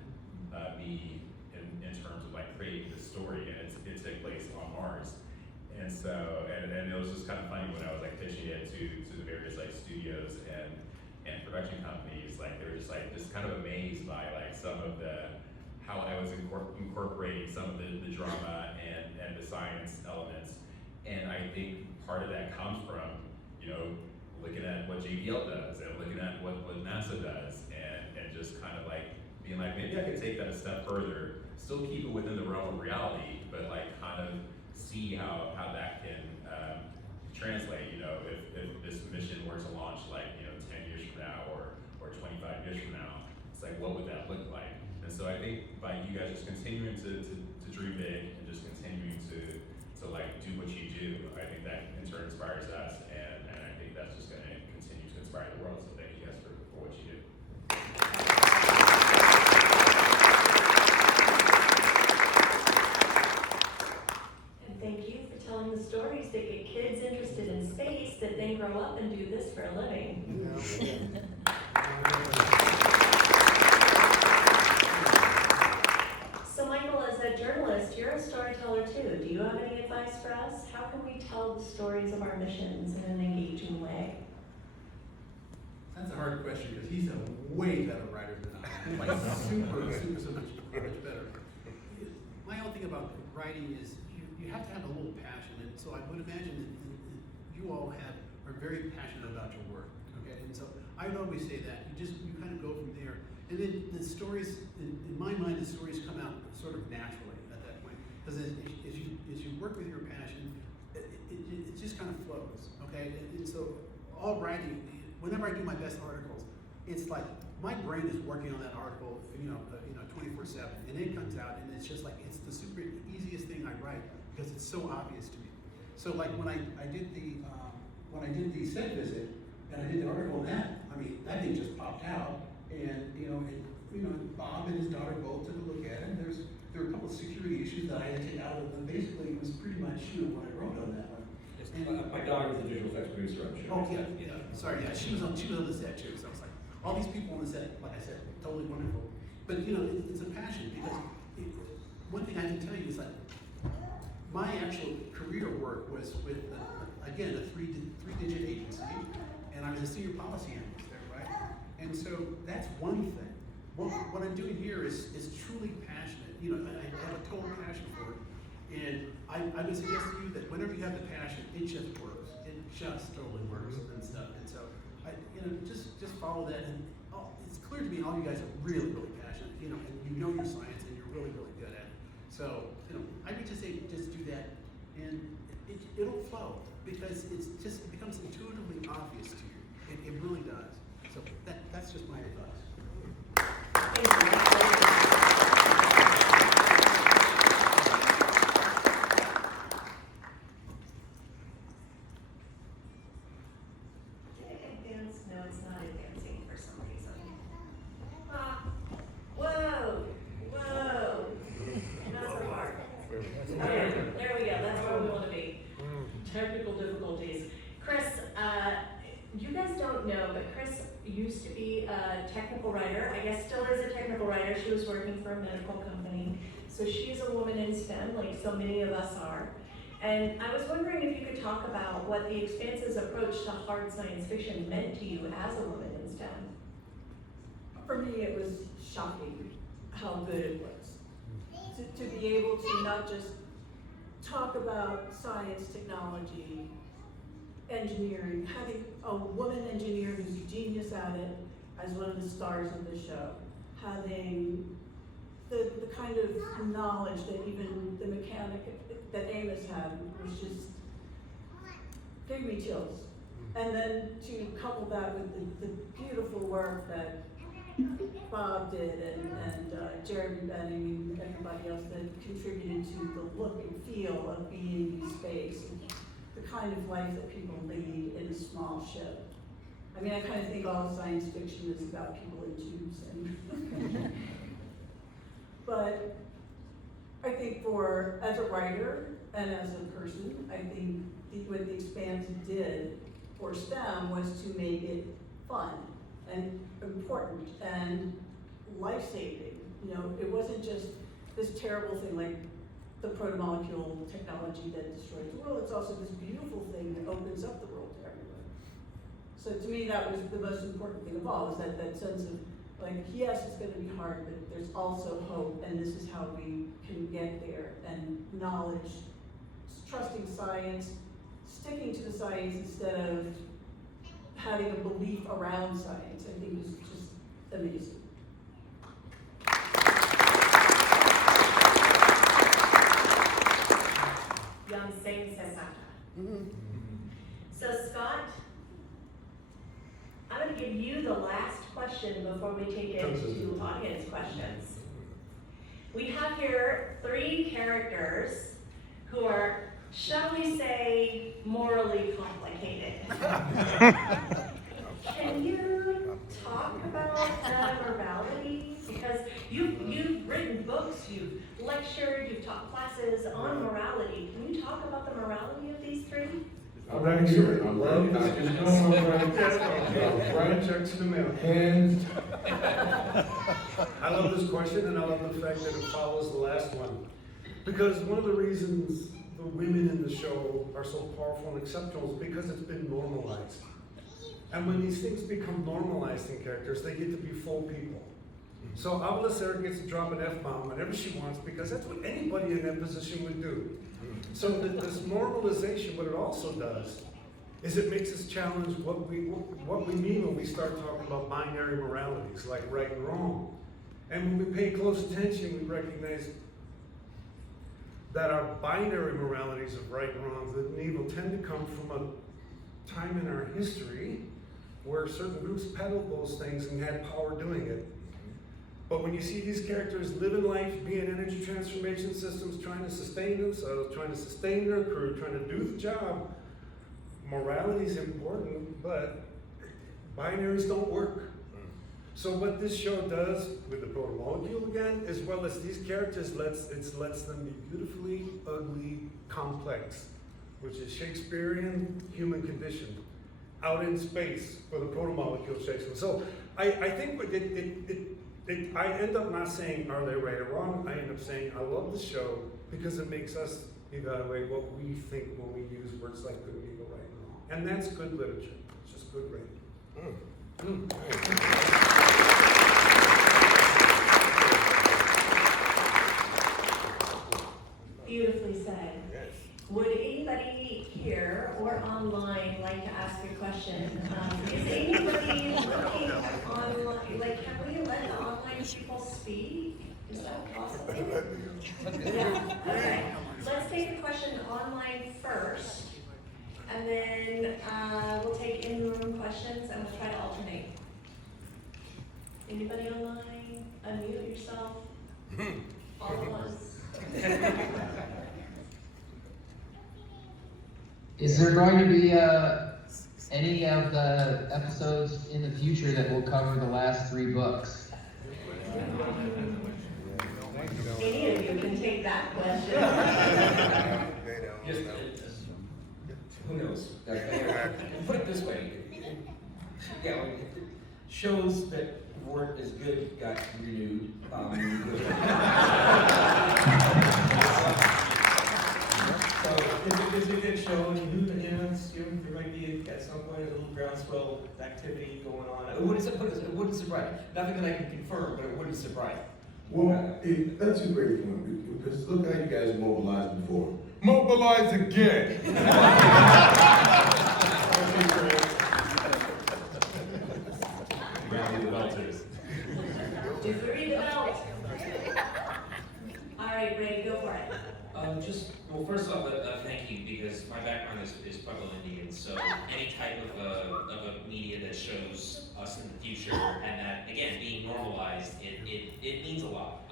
me in terms of like creating this story, and it took place on Mars. And so, and it was just kind of funny when I was like pitching it to the various like studios and production companies, like they were just kind of amazed by like some of how I was incorporating some of the drama and the science elements. And I think part of that comes from, looking at what JPL does and looking at what NASA does and just kind of like being like, maybe I could take that a step further, still keep it within the realm of reality, but like kind of see how that can translate, if this mission were to launch like, 10 years from now or 25 years from now, it's like, what would that look like? And so I think by you guys just continuing to dream big and just continuing to like do what you do, I think that in turn inspires us, and I think that's just gonna continue to inspire the world. So thank you guys for what you do. And thank you for telling the stories that get kids interested in space that then grow up and do this for a living. So Michael, as a journalist, you're a storyteller too. Do you have any advice advice for us? How can we tell the stories of our missions in an engaging way? That's a hard question, because he's a way better writer than I am. Like, super so much better. My whole thing about writing is you have to have a little passion, and so I would imagine that you all are very passionate about your work, okay? And so I would always say that, you kind of go from there. And then the stories, in my mind, the stories come out sort of naturally at that point. Because as you work with your passion, it just kind of flows, okay? And so all writing, whenever I do my best articles, it's like my brain is working on that article, 24/7, and it comes out, and it's just like it's the super easiest thing I write because it's so obvious to me. So like when I did the set visit and I did the article on that, I mean that thing just popped out, and Bob and his daughter both took a look at it. And there were a couple of security issues that I had to take out of it, and basically it was pretty much what I wrote on that one. My daughter is the visual effects producer, I'm sure. Oh, yeah. Sorry, yeah, she was on the set too, so I was like, all these people on the set, like I said, totally wonderful. But it's a passion, because one thing I can tell you is like, my actual career work was with, again, a three-digit agency, and I was a senior policy analyst there, right? And so that's one thing. What I'm doing here is truly passionate. I have a total passion for it. And I would suggest to you that whenever you have the passion, it just works. It just totally works and stuff. And so, just follow that. And it's clear to me all you guys are really, really passionate. And you know your science, and you're really, really good at it. So, I would just say, just do that, and it'll flow, because it becomes intuitively obvious to you. It really does. So that's just my advice. Thank you. No, it's not advancing for some reason. Whoa. Not so hard. Okay, there we go. That's where we want to be. Technical difficulties. Krys, you guys don't know, but Krys used to be a technical writer. I guess still is a technical writer. She was working for a medical company. So she's a woman in STEM, like so many of us are. And I was wondering if you could talk about what the Expanse's approach to hard science fiction meant to you as a woman in STEM. For me, it was shocking how good it was. To be able to not just talk about science, technology, engineering, having a woman engineer who's a genius at it as one of the stars of the show, having the kind of knowledge that even the mechanic that Amos had was just, gave me chills. And then to couple that with the beautiful work that Bob did and Jeremy Benning and everybody else that contributed to the look and feel of being in space, and the kind of life that people lead in a small ship. I mean, I kind of think all science fiction is about people in tubes, and but I think as a writer and as a person, I think what the Expanse did for STEM was to make it fun and important and life-saving. It wasn't just this terrible thing like the protomolecule technology that destroys the world. It's also this beautiful thing that opens up the world to everyone. So to me, that was the most important thing of all, is that sense of, like, yes, it's going to be hard, but there's also hope, and this is how we can get there. And knowledge, trusting science, sticking to the science instead of having a belief around science, I think is just amazing. Young Sing Sesata. So Scott, I'm going to give you the last question before we take it to audience questions. We have here 3 characters who are, shall we say, morally complicated. Can you talk about morality? Because you've written books, you've lectured, you've taught classes on morality. Can you talk about the morality of these 3? I'm right here. I love this. Brian checks in the mail. Hands. I love this question, and I love the fact that it follows the last one. Because one of the reasons the women in the show are so powerful and exceptional is because it's been normalized. And when these things become normalized in characters, they get to be full people. So Sarah gets to drop an F-bomb whenever she wants because that's what anybody in that position would do. So this normalization, what it also does, is it makes us challenge what we mean when we start talking about binary moralities, like right and wrong. And when we pay close attention, we recognize that our binary moralities of right and wrong, good and evil, tend to come from a time in our history where certain groups peddled those things and had power doing it. But when you see these characters living life, being energy transformation systems, trying to sustain themselves, trying to sustain their crew, trying to do the job, morality is important, but binaries don't work. So what this show does with the proto-molecule again, as well as these characters, lets them be beautifully, ugly, complex, which is Shakespearean human condition, out in space for the proto-molecule Shakespeare. So I think I end up not saying are they right or wrong. I end up saying I love the show because it makes us evaluate what we think when we use words like good, evil, right, and wrong. And that's good literature. It's just good writing. Beautifully said. Would anybody here or online like to ask a question? Is anybody looking online, like, can we let the online people speak? Is that possible? Yeah, okay. Let's take a question online first, and then we'll take in-room questions, and we'll try to alternate. Anybody online? Unmute yourself. All at once. Is there going to be any of the episodes in the future that will cover the last 3 books? Any of you can take that question. Just, who knows? Put it this way. Yeah, shows that weren't as good got renewed. So it's a good show, and there might be at some point a little groundswell activity going on. It wouldn't surprise. Nothing that I can confirm, but it wouldn't surprise. Well, that's a great point, because look how you guys mobilized before. Mobilize again. Rally the Belters. Degree the belt. All right, Ray, go for it. Well, first off, thank you, because my background is Pueblo Indian, so any type of a media that shows us in the future, and that, again, being normalized, it means a lot.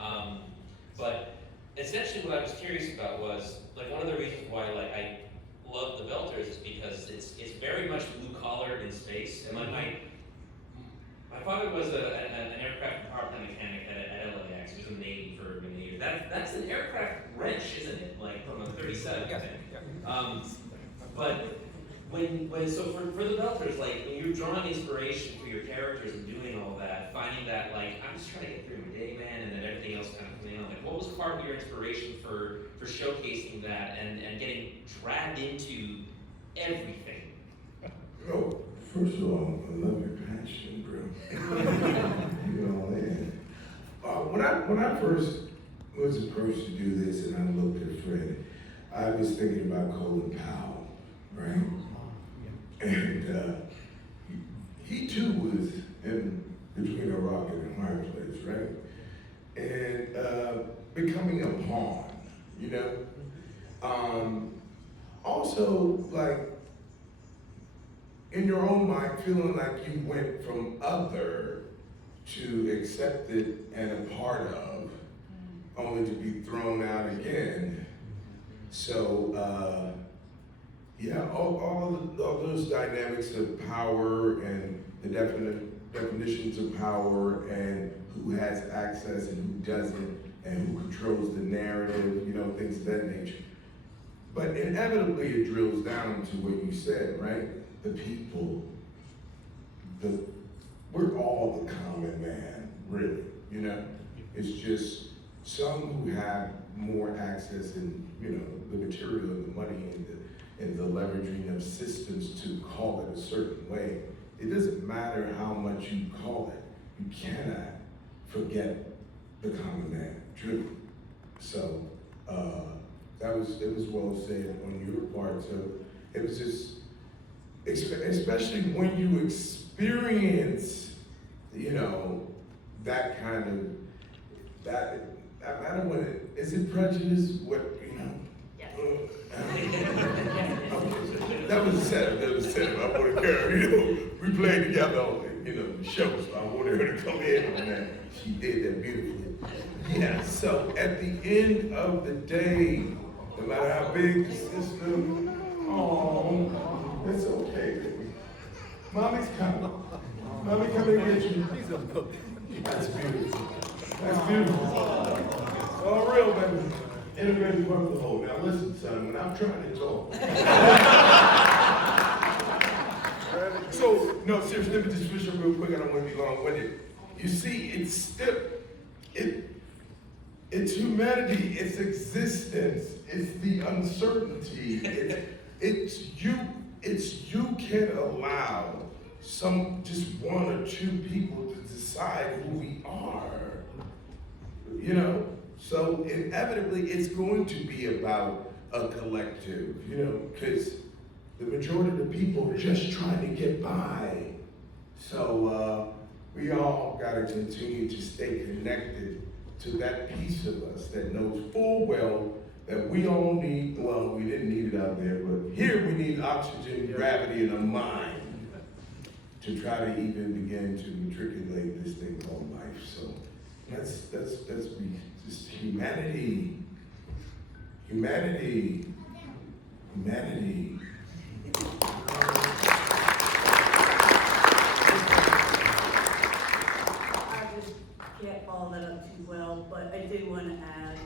But essentially what I was curious about was, like, one of the reasons why, like, I love the Belters is because it's very much blue-collar in space, and like my father was an aircraft and power plant mechanic at LAX. He was in the Navy for many years. That's an aircraft wrench, isn't it? Like from a 37, I think. But so for the Belters, like when you're drawing inspiration for your characters and doing all that, finding that like I'm just trying to get through my day, man, and then everything else kind of coming on. Like, what was part of your inspiration for showcasing that and getting dragged into everything? Oh, first of all, I love your passion, bro. You know, and when I first was approached to do this, and I looked at Fred, I was thinking about Coleman Powell, right? And he too was in between a rock and a hard place, right? And becoming a pawn, you know? Also, like, in your own mind, feeling like you went from other to accepted and a part of, only to be thrown out again. So, yeah, all those dynamics of power and the definitions of power and who has access and who doesn't and who controls the narrative, you know, things of that nature. But inevitably it drills down to what you said, right? The people, we're all the common man, really, you know? It's just some who have more access and, you know, the material and the money and the leveraging of systems to call it a certain way. It doesn't matter how much you call it, you cannot forget the common man, truly. So, it was well said on your part. So it was just, especially when you experience, you know, that kind of, that I don't want to, is it prejudice? What, you know? Yes. That was a setup, I wanted Cara, you know, we played together on, you know, the show, so I wanted her to come in on that. She did that beautifully. Yeah, so at the end of the day, no matter how big the system, oh, it's okay, baby. Mommy's coming. Mommy coming to get you. That's beautiful. That's beautiful. All real, baby. Integrated work the whole. Now listen, son, when I'm trying to talk. So, no, seriously, let me just switch up real quick. I don't want to be long-winded. You see, it's still, it's humanity, it's existence, it's the uncertainty. It's you can allow just one or two people to decide who we are, you know? So inevitably, it's going to be about a collective, you know, because the majority of the people are just trying to get by. So we all got to continue to stay connected to that piece of us that knows full well that we all need, well, we didn't need it out there, but here we need oxygen, gravity, and a mind to try to even begin to matriculate this thing called life. So that's just humanity. I just can't follow that up too well, but I did want to add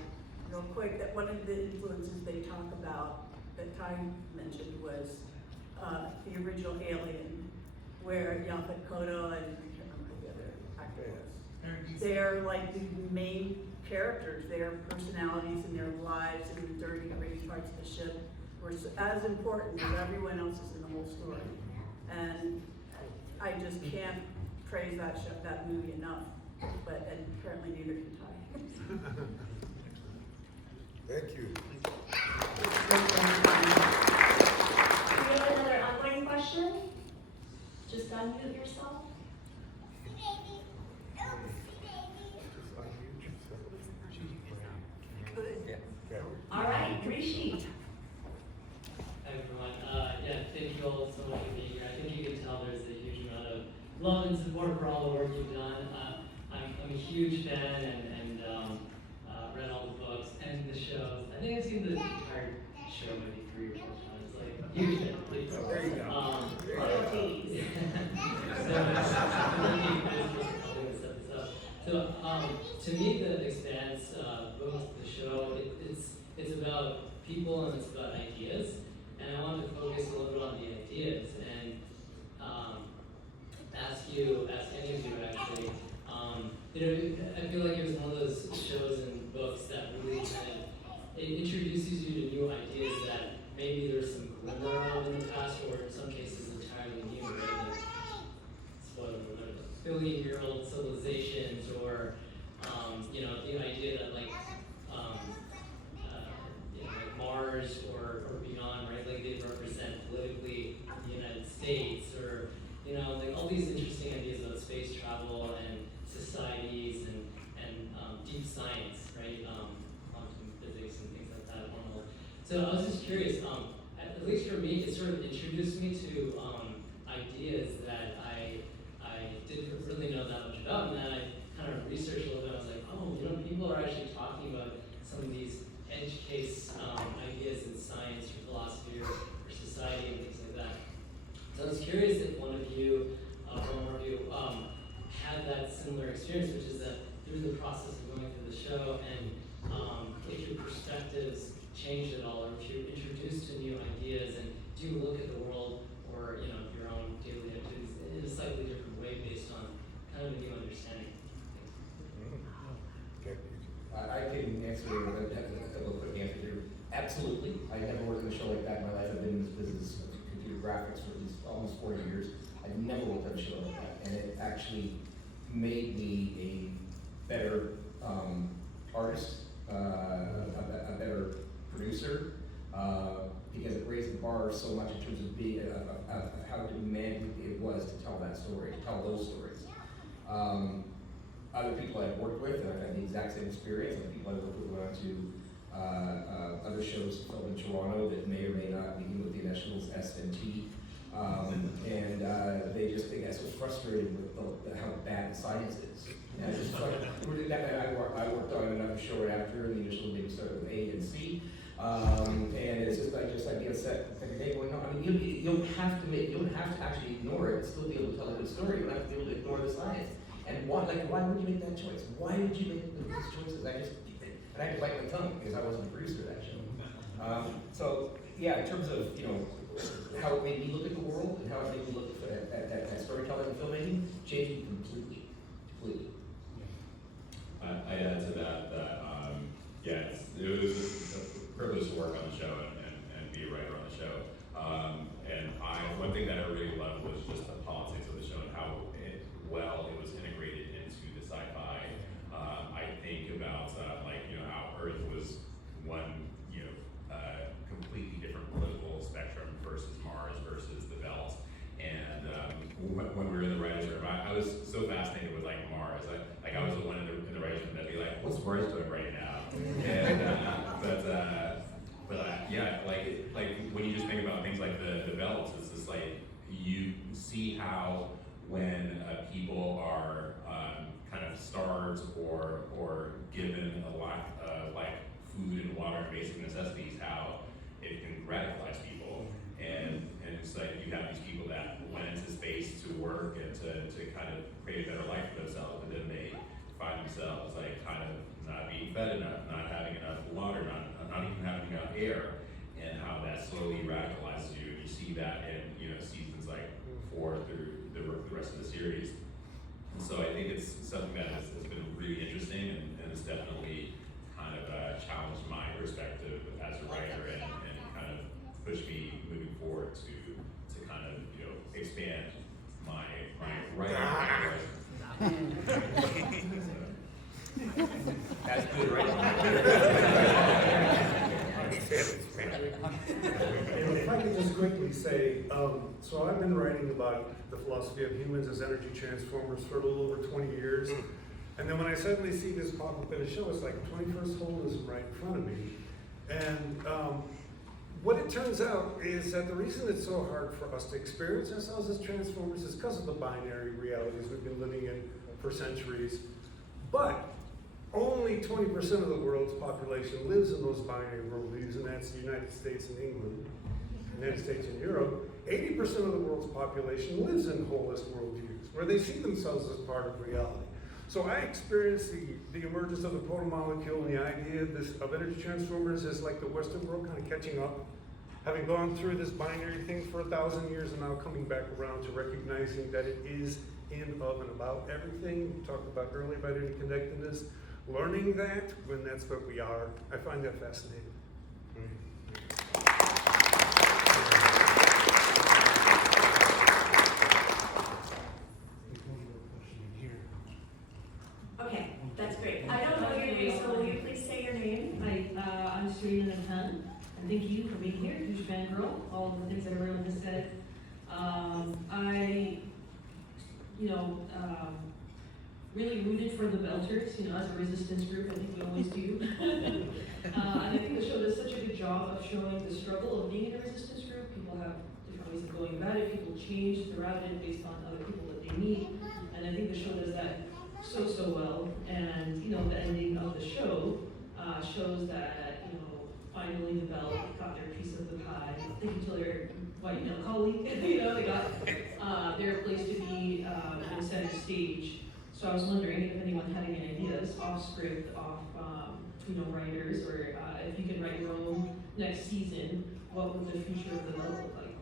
real quick that one of the influences they talk about that Ty mentioned was the original Alien, where Yaphet Kotto and I can't remember who the other actor was. They're like the main characters. Their personalities and their lives and the dirty, gritty parts of the ship were as important as everyone else's in the whole story. And I just can't praise that movie enough. And apparently neither can Ty. Thank you. Do you have another ongoing question? Just unmute yourself. All right, Rishi. Hi everyone. Thank you all so much for being here. I think you can tell there's a huge amount of love and support for all the work you've done. I'm a huge fan and read all the books and the shows. I think I've seen the entire show maybe 3 or 4 times. Like, huge fan. There you go. So, to me, the Expanse books, the show, it's about people and it's about ideas. And I want to focus a little bit on the ideas and ask any of you actually. I feel like it was one of those shows and books that really kind of, it introduces you to new ideas that maybe there's some glimmer of in the past or in some cases entirely new, right? Like, spoiler alert, billion-year-old civilizations or, the idea that like Mars or beyond, right? Like they represent politically the United States or, like all these interesting ideas about space travel and societies and deep science, right? Quantum physics and things like that. So I was just curious, at least for me, it sort of introduced me to ideas that I didn't really know that much about, and then I kind of researched a little bit. I was like, people are actually talking about some of these edge case ideas in science or philosophy or society and things like that. So I was curious if one of you, or more of you, had that similar experience, which is that through the process of going through the show, and if your perspectives changed at all, or if you're introduced to new ideas, and do you look at the world or your own daily activities in a slightly different way based on kind of a new understanding? I can never worked on a show like that, and it actually made me a better artist, a better producer, because it raised the bar so much in terms of being of how demanding it was to tell that story, to tell those stories. Other people I've worked with, and I've had the exact same experience. Other people I've worked with went on to other shows filmed in Toronto that may or may not begin with the initials S and T. And they get so frustrated with how bad the science is. And it's just like, I worked on another show right after, and the initial name started with A and C. And it's just like being set hey, well, no, I mean you don't have to actually ignore it and still be able to tell a good story. You don't have to be able to ignore the science. And why would you make that choice? Why would you make those choices? I just bite my tongue because I wasn't a producer of that show. So yeah, in terms of how it made me look at the world and how it made me look at storytelling and filmmaking, changed me completely. I add to that yeah, it was a privilege to work on the show and be a writer on the show. And one thing that I really loved was just the politics of the show and how well it was integrated into the sci-fi. I think about how Earth was one completely different political spectrum versus Mars versus the Belt. And when we were in the writers' room, I was so fascinated with Mars. I was the one in the writers' room that'd be like, "What's Mars doing right now?" And yeah, when you just think about things like the Belt, it's just you see how when people are kind of starved or given a lot of food and water and basic necessities, how it can radicalize people. And it's you have these people that went into space to work and to kind of create a better life for themselves, and then they find themselves kind of not being fed enough, not having enough water, not even having enough air, and how that slowly radicalizes you. You see that in seasons 4 through the rest of the series. And so I think it's something that has been really interesting and has definitely kind of challenged my perspective as a writer and kind of pushed me moving forward to kind of expand my writing horizons. That's good, right? If I could just quickly say, so I've been writing about the philosophy of humans as energy transformers for a little over 20 years. And then when I suddenly see this pop up in a show, it's like 21st holism right in front of me. And what it turns out is that the reason it's so hard for us to experience ourselves as transformers is because of the binary realities we've been living in for centuries. But only 20% of the world's population lives in those binary worldviews, and that's the United States and England, United States and Europe. 80% of the world's population lives in holist worldviews, where they see themselves as part of reality. So I experienced the emergence of the proto-molecule and the idea of energy transformers as like the Western world kind of catching up, having gone through this binary thing for 1,000 years and now coming back around to recognizing that it is in, of, and about everything. We talked about earlier about interconnectedness. Learning that when that's what we are, I find that fascinating. Okay, that's great. I don't know your name, so will you please say your name? I'm Serena Nathan, and thank you for being here. Huge fangirl, all of the things that everyone has said. Really rooted for the Belters, as a resistance group. I think we always do. And I think the show does such a good job of showing the struggle of being in a resistance group. People have different ways of going about it. People change throughout it based on other people that they meet. And I think the show does that so well. And the ending of the show shows that finally the Belt got their piece of the pie. Thank you to their white male colleague. They got their place to be in the center stage. So I was wondering if anyone had any ideas off script, off writers, or if you could write your own next season, what would the future of the Belt look like?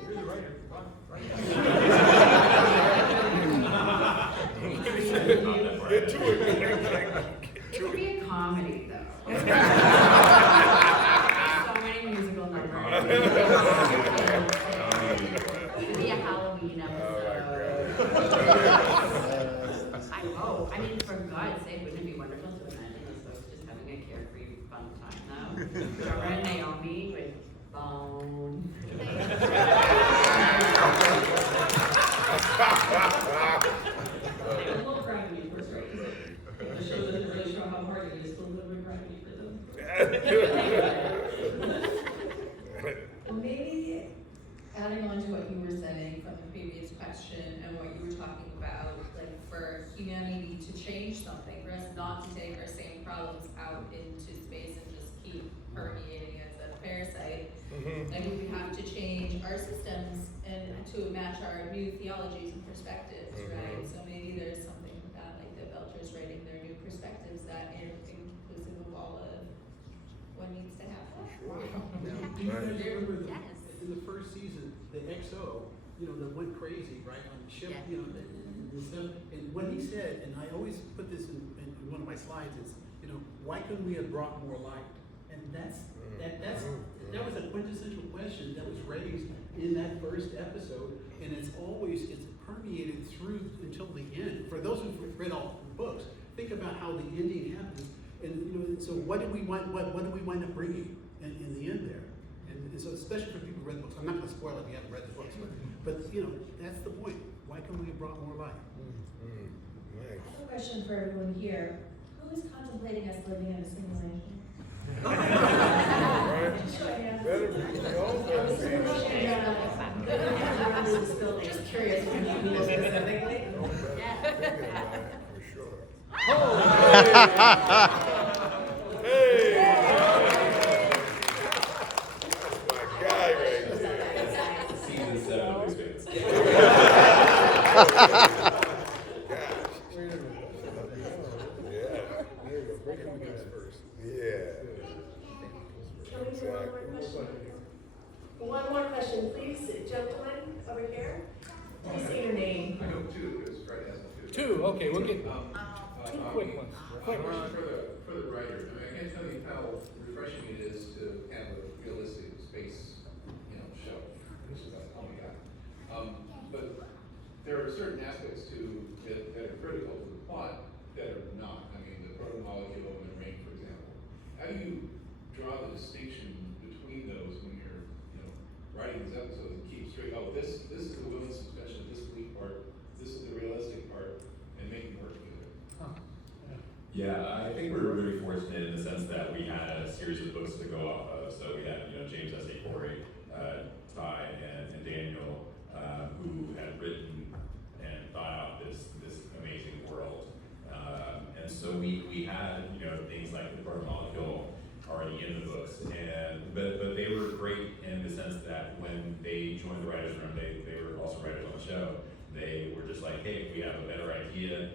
You're the writer. It would be a comedy, though. So many musical numbers. Cara and Naomi with bone. They a little gravity for us, right? The show doesn't really show how hard it is to deliver gravity for them. Well, maybe adding on to what you were saying from the previous question and what you were talking about, like for humanity to change something, for us not to take our same problems out into space and just keep permeating as a parasite. Maybe we have to change our systems and to match our new theologies and perspectives, right? So maybe there's something with that, like the Belchers writing their new perspectives that are inclusive of all of what needs to happen. Do you guys remember in the first season, the XO, that went crazy, right, on the ship, and stuff. And what he said, and I always put this in one of my slides, is, why couldn't we have brought more light? And that was a quintessential question that was raised in that first episode, and it's permeated through until the end. For those who've read all the books, think about how the ending happens, and so what do we wind up bringing in the end there? And so, especially for people who read the books, I'm not going to spoil it if you haven't read the books, but that's the point. Why couldn't we have brought more light? I have a question for everyone here. Who is contemplating us living in a simulation? Just curious, can you mean specifically? Season 7 of Expanse. One more question, please, gentlemen, over here. Please say your name. I know two, because Fred has two. Two, okay, we'll get two quick ones. For the writer, I can't tell you how refreshing it is to have a realistic space, show. This is like, oh my God. But there are certain aspects to it that are critical to the plot that are not. I mean, the proto-molecule and the ring, for example. How do you draw the distinction between those when you're, writing these episodes and keep straight? Oh, this is the willing suspension of disbelief part. This is the realistic part, and make them work together. Yeah, I think we were really fortunate in the sense that we had a series of books to go off of. So we had, James S. A. Corey, Ty, and Daniel, who had written and thought out this amazing world. And so we had, things like the proto-molecule already in the books, but they were great in the sense that when they joined the writers' room, they were also writers on the show. They were just like, hey, if we have a better idea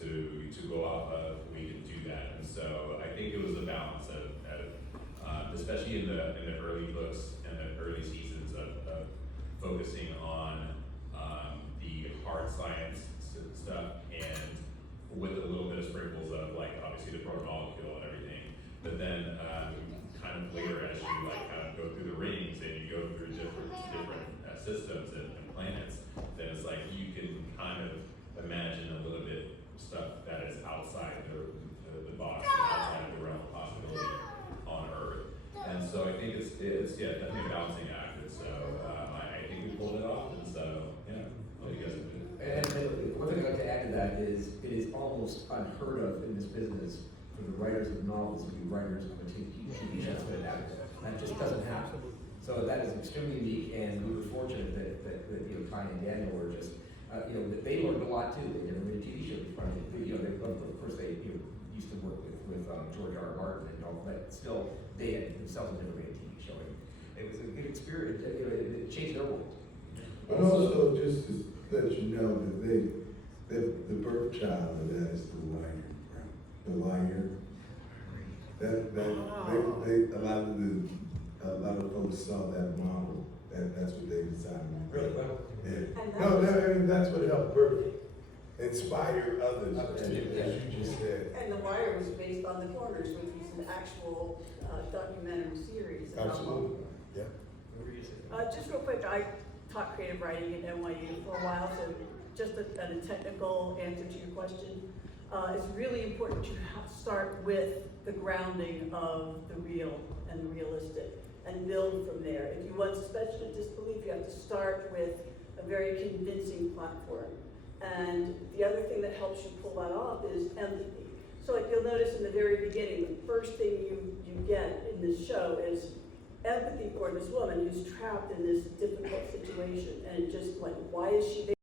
to go off of, we can do that. And so I think it was a balance of especially in the early books and the early seasons of focusing on the hard science stuff, and with a little bit of sprinkles of obviously the proto-molecule and everything. But then kind of later, as you kind of go through the rings and you go through different systems and planets, then it's like you can kind of imagine a little bit stuff that is outside the box, outside of the realm of possibility on Earth. And so I think it's definitely a balancing act. And so I think we pulled it off. And so what do you guys do? And one thing I'd like to add to that is, it is almost unheard of in this business for the writers of novels to be writers of a TV show. That just doesn't happen. So that is extremely unique, and we were fortunate that Ty and Daniel were just, they learned a lot too. They never made a TV show before. Of course, they used to work with George R. R. Martin and all, but still, they had themselves never made a TV show. It was a good experience. It changed their world. But also, just to let you know that the birth child of that is the liar. The liar. A lot of folks saw that model. That's what they decided. Really well. Yeah. That's what helped birth, inspire others, as you just said. And The Wire was based on The Corners, which is an actual documentary series. Absolutely. Yeah. Just real quick, I taught creative writing at NYU for a while, so just a technical answer to your question. it's really important to start with the grounding of the real and the realistic and build from there. If you want suspension of disbelief, you have to start with a very convincing platform. And the other thing that helps you pull that off is empathy. So like you'll notice in the very beginning, the first thing you get in this show is empathy for this woman who's trapped in this difficult situation. And just like, why is she there?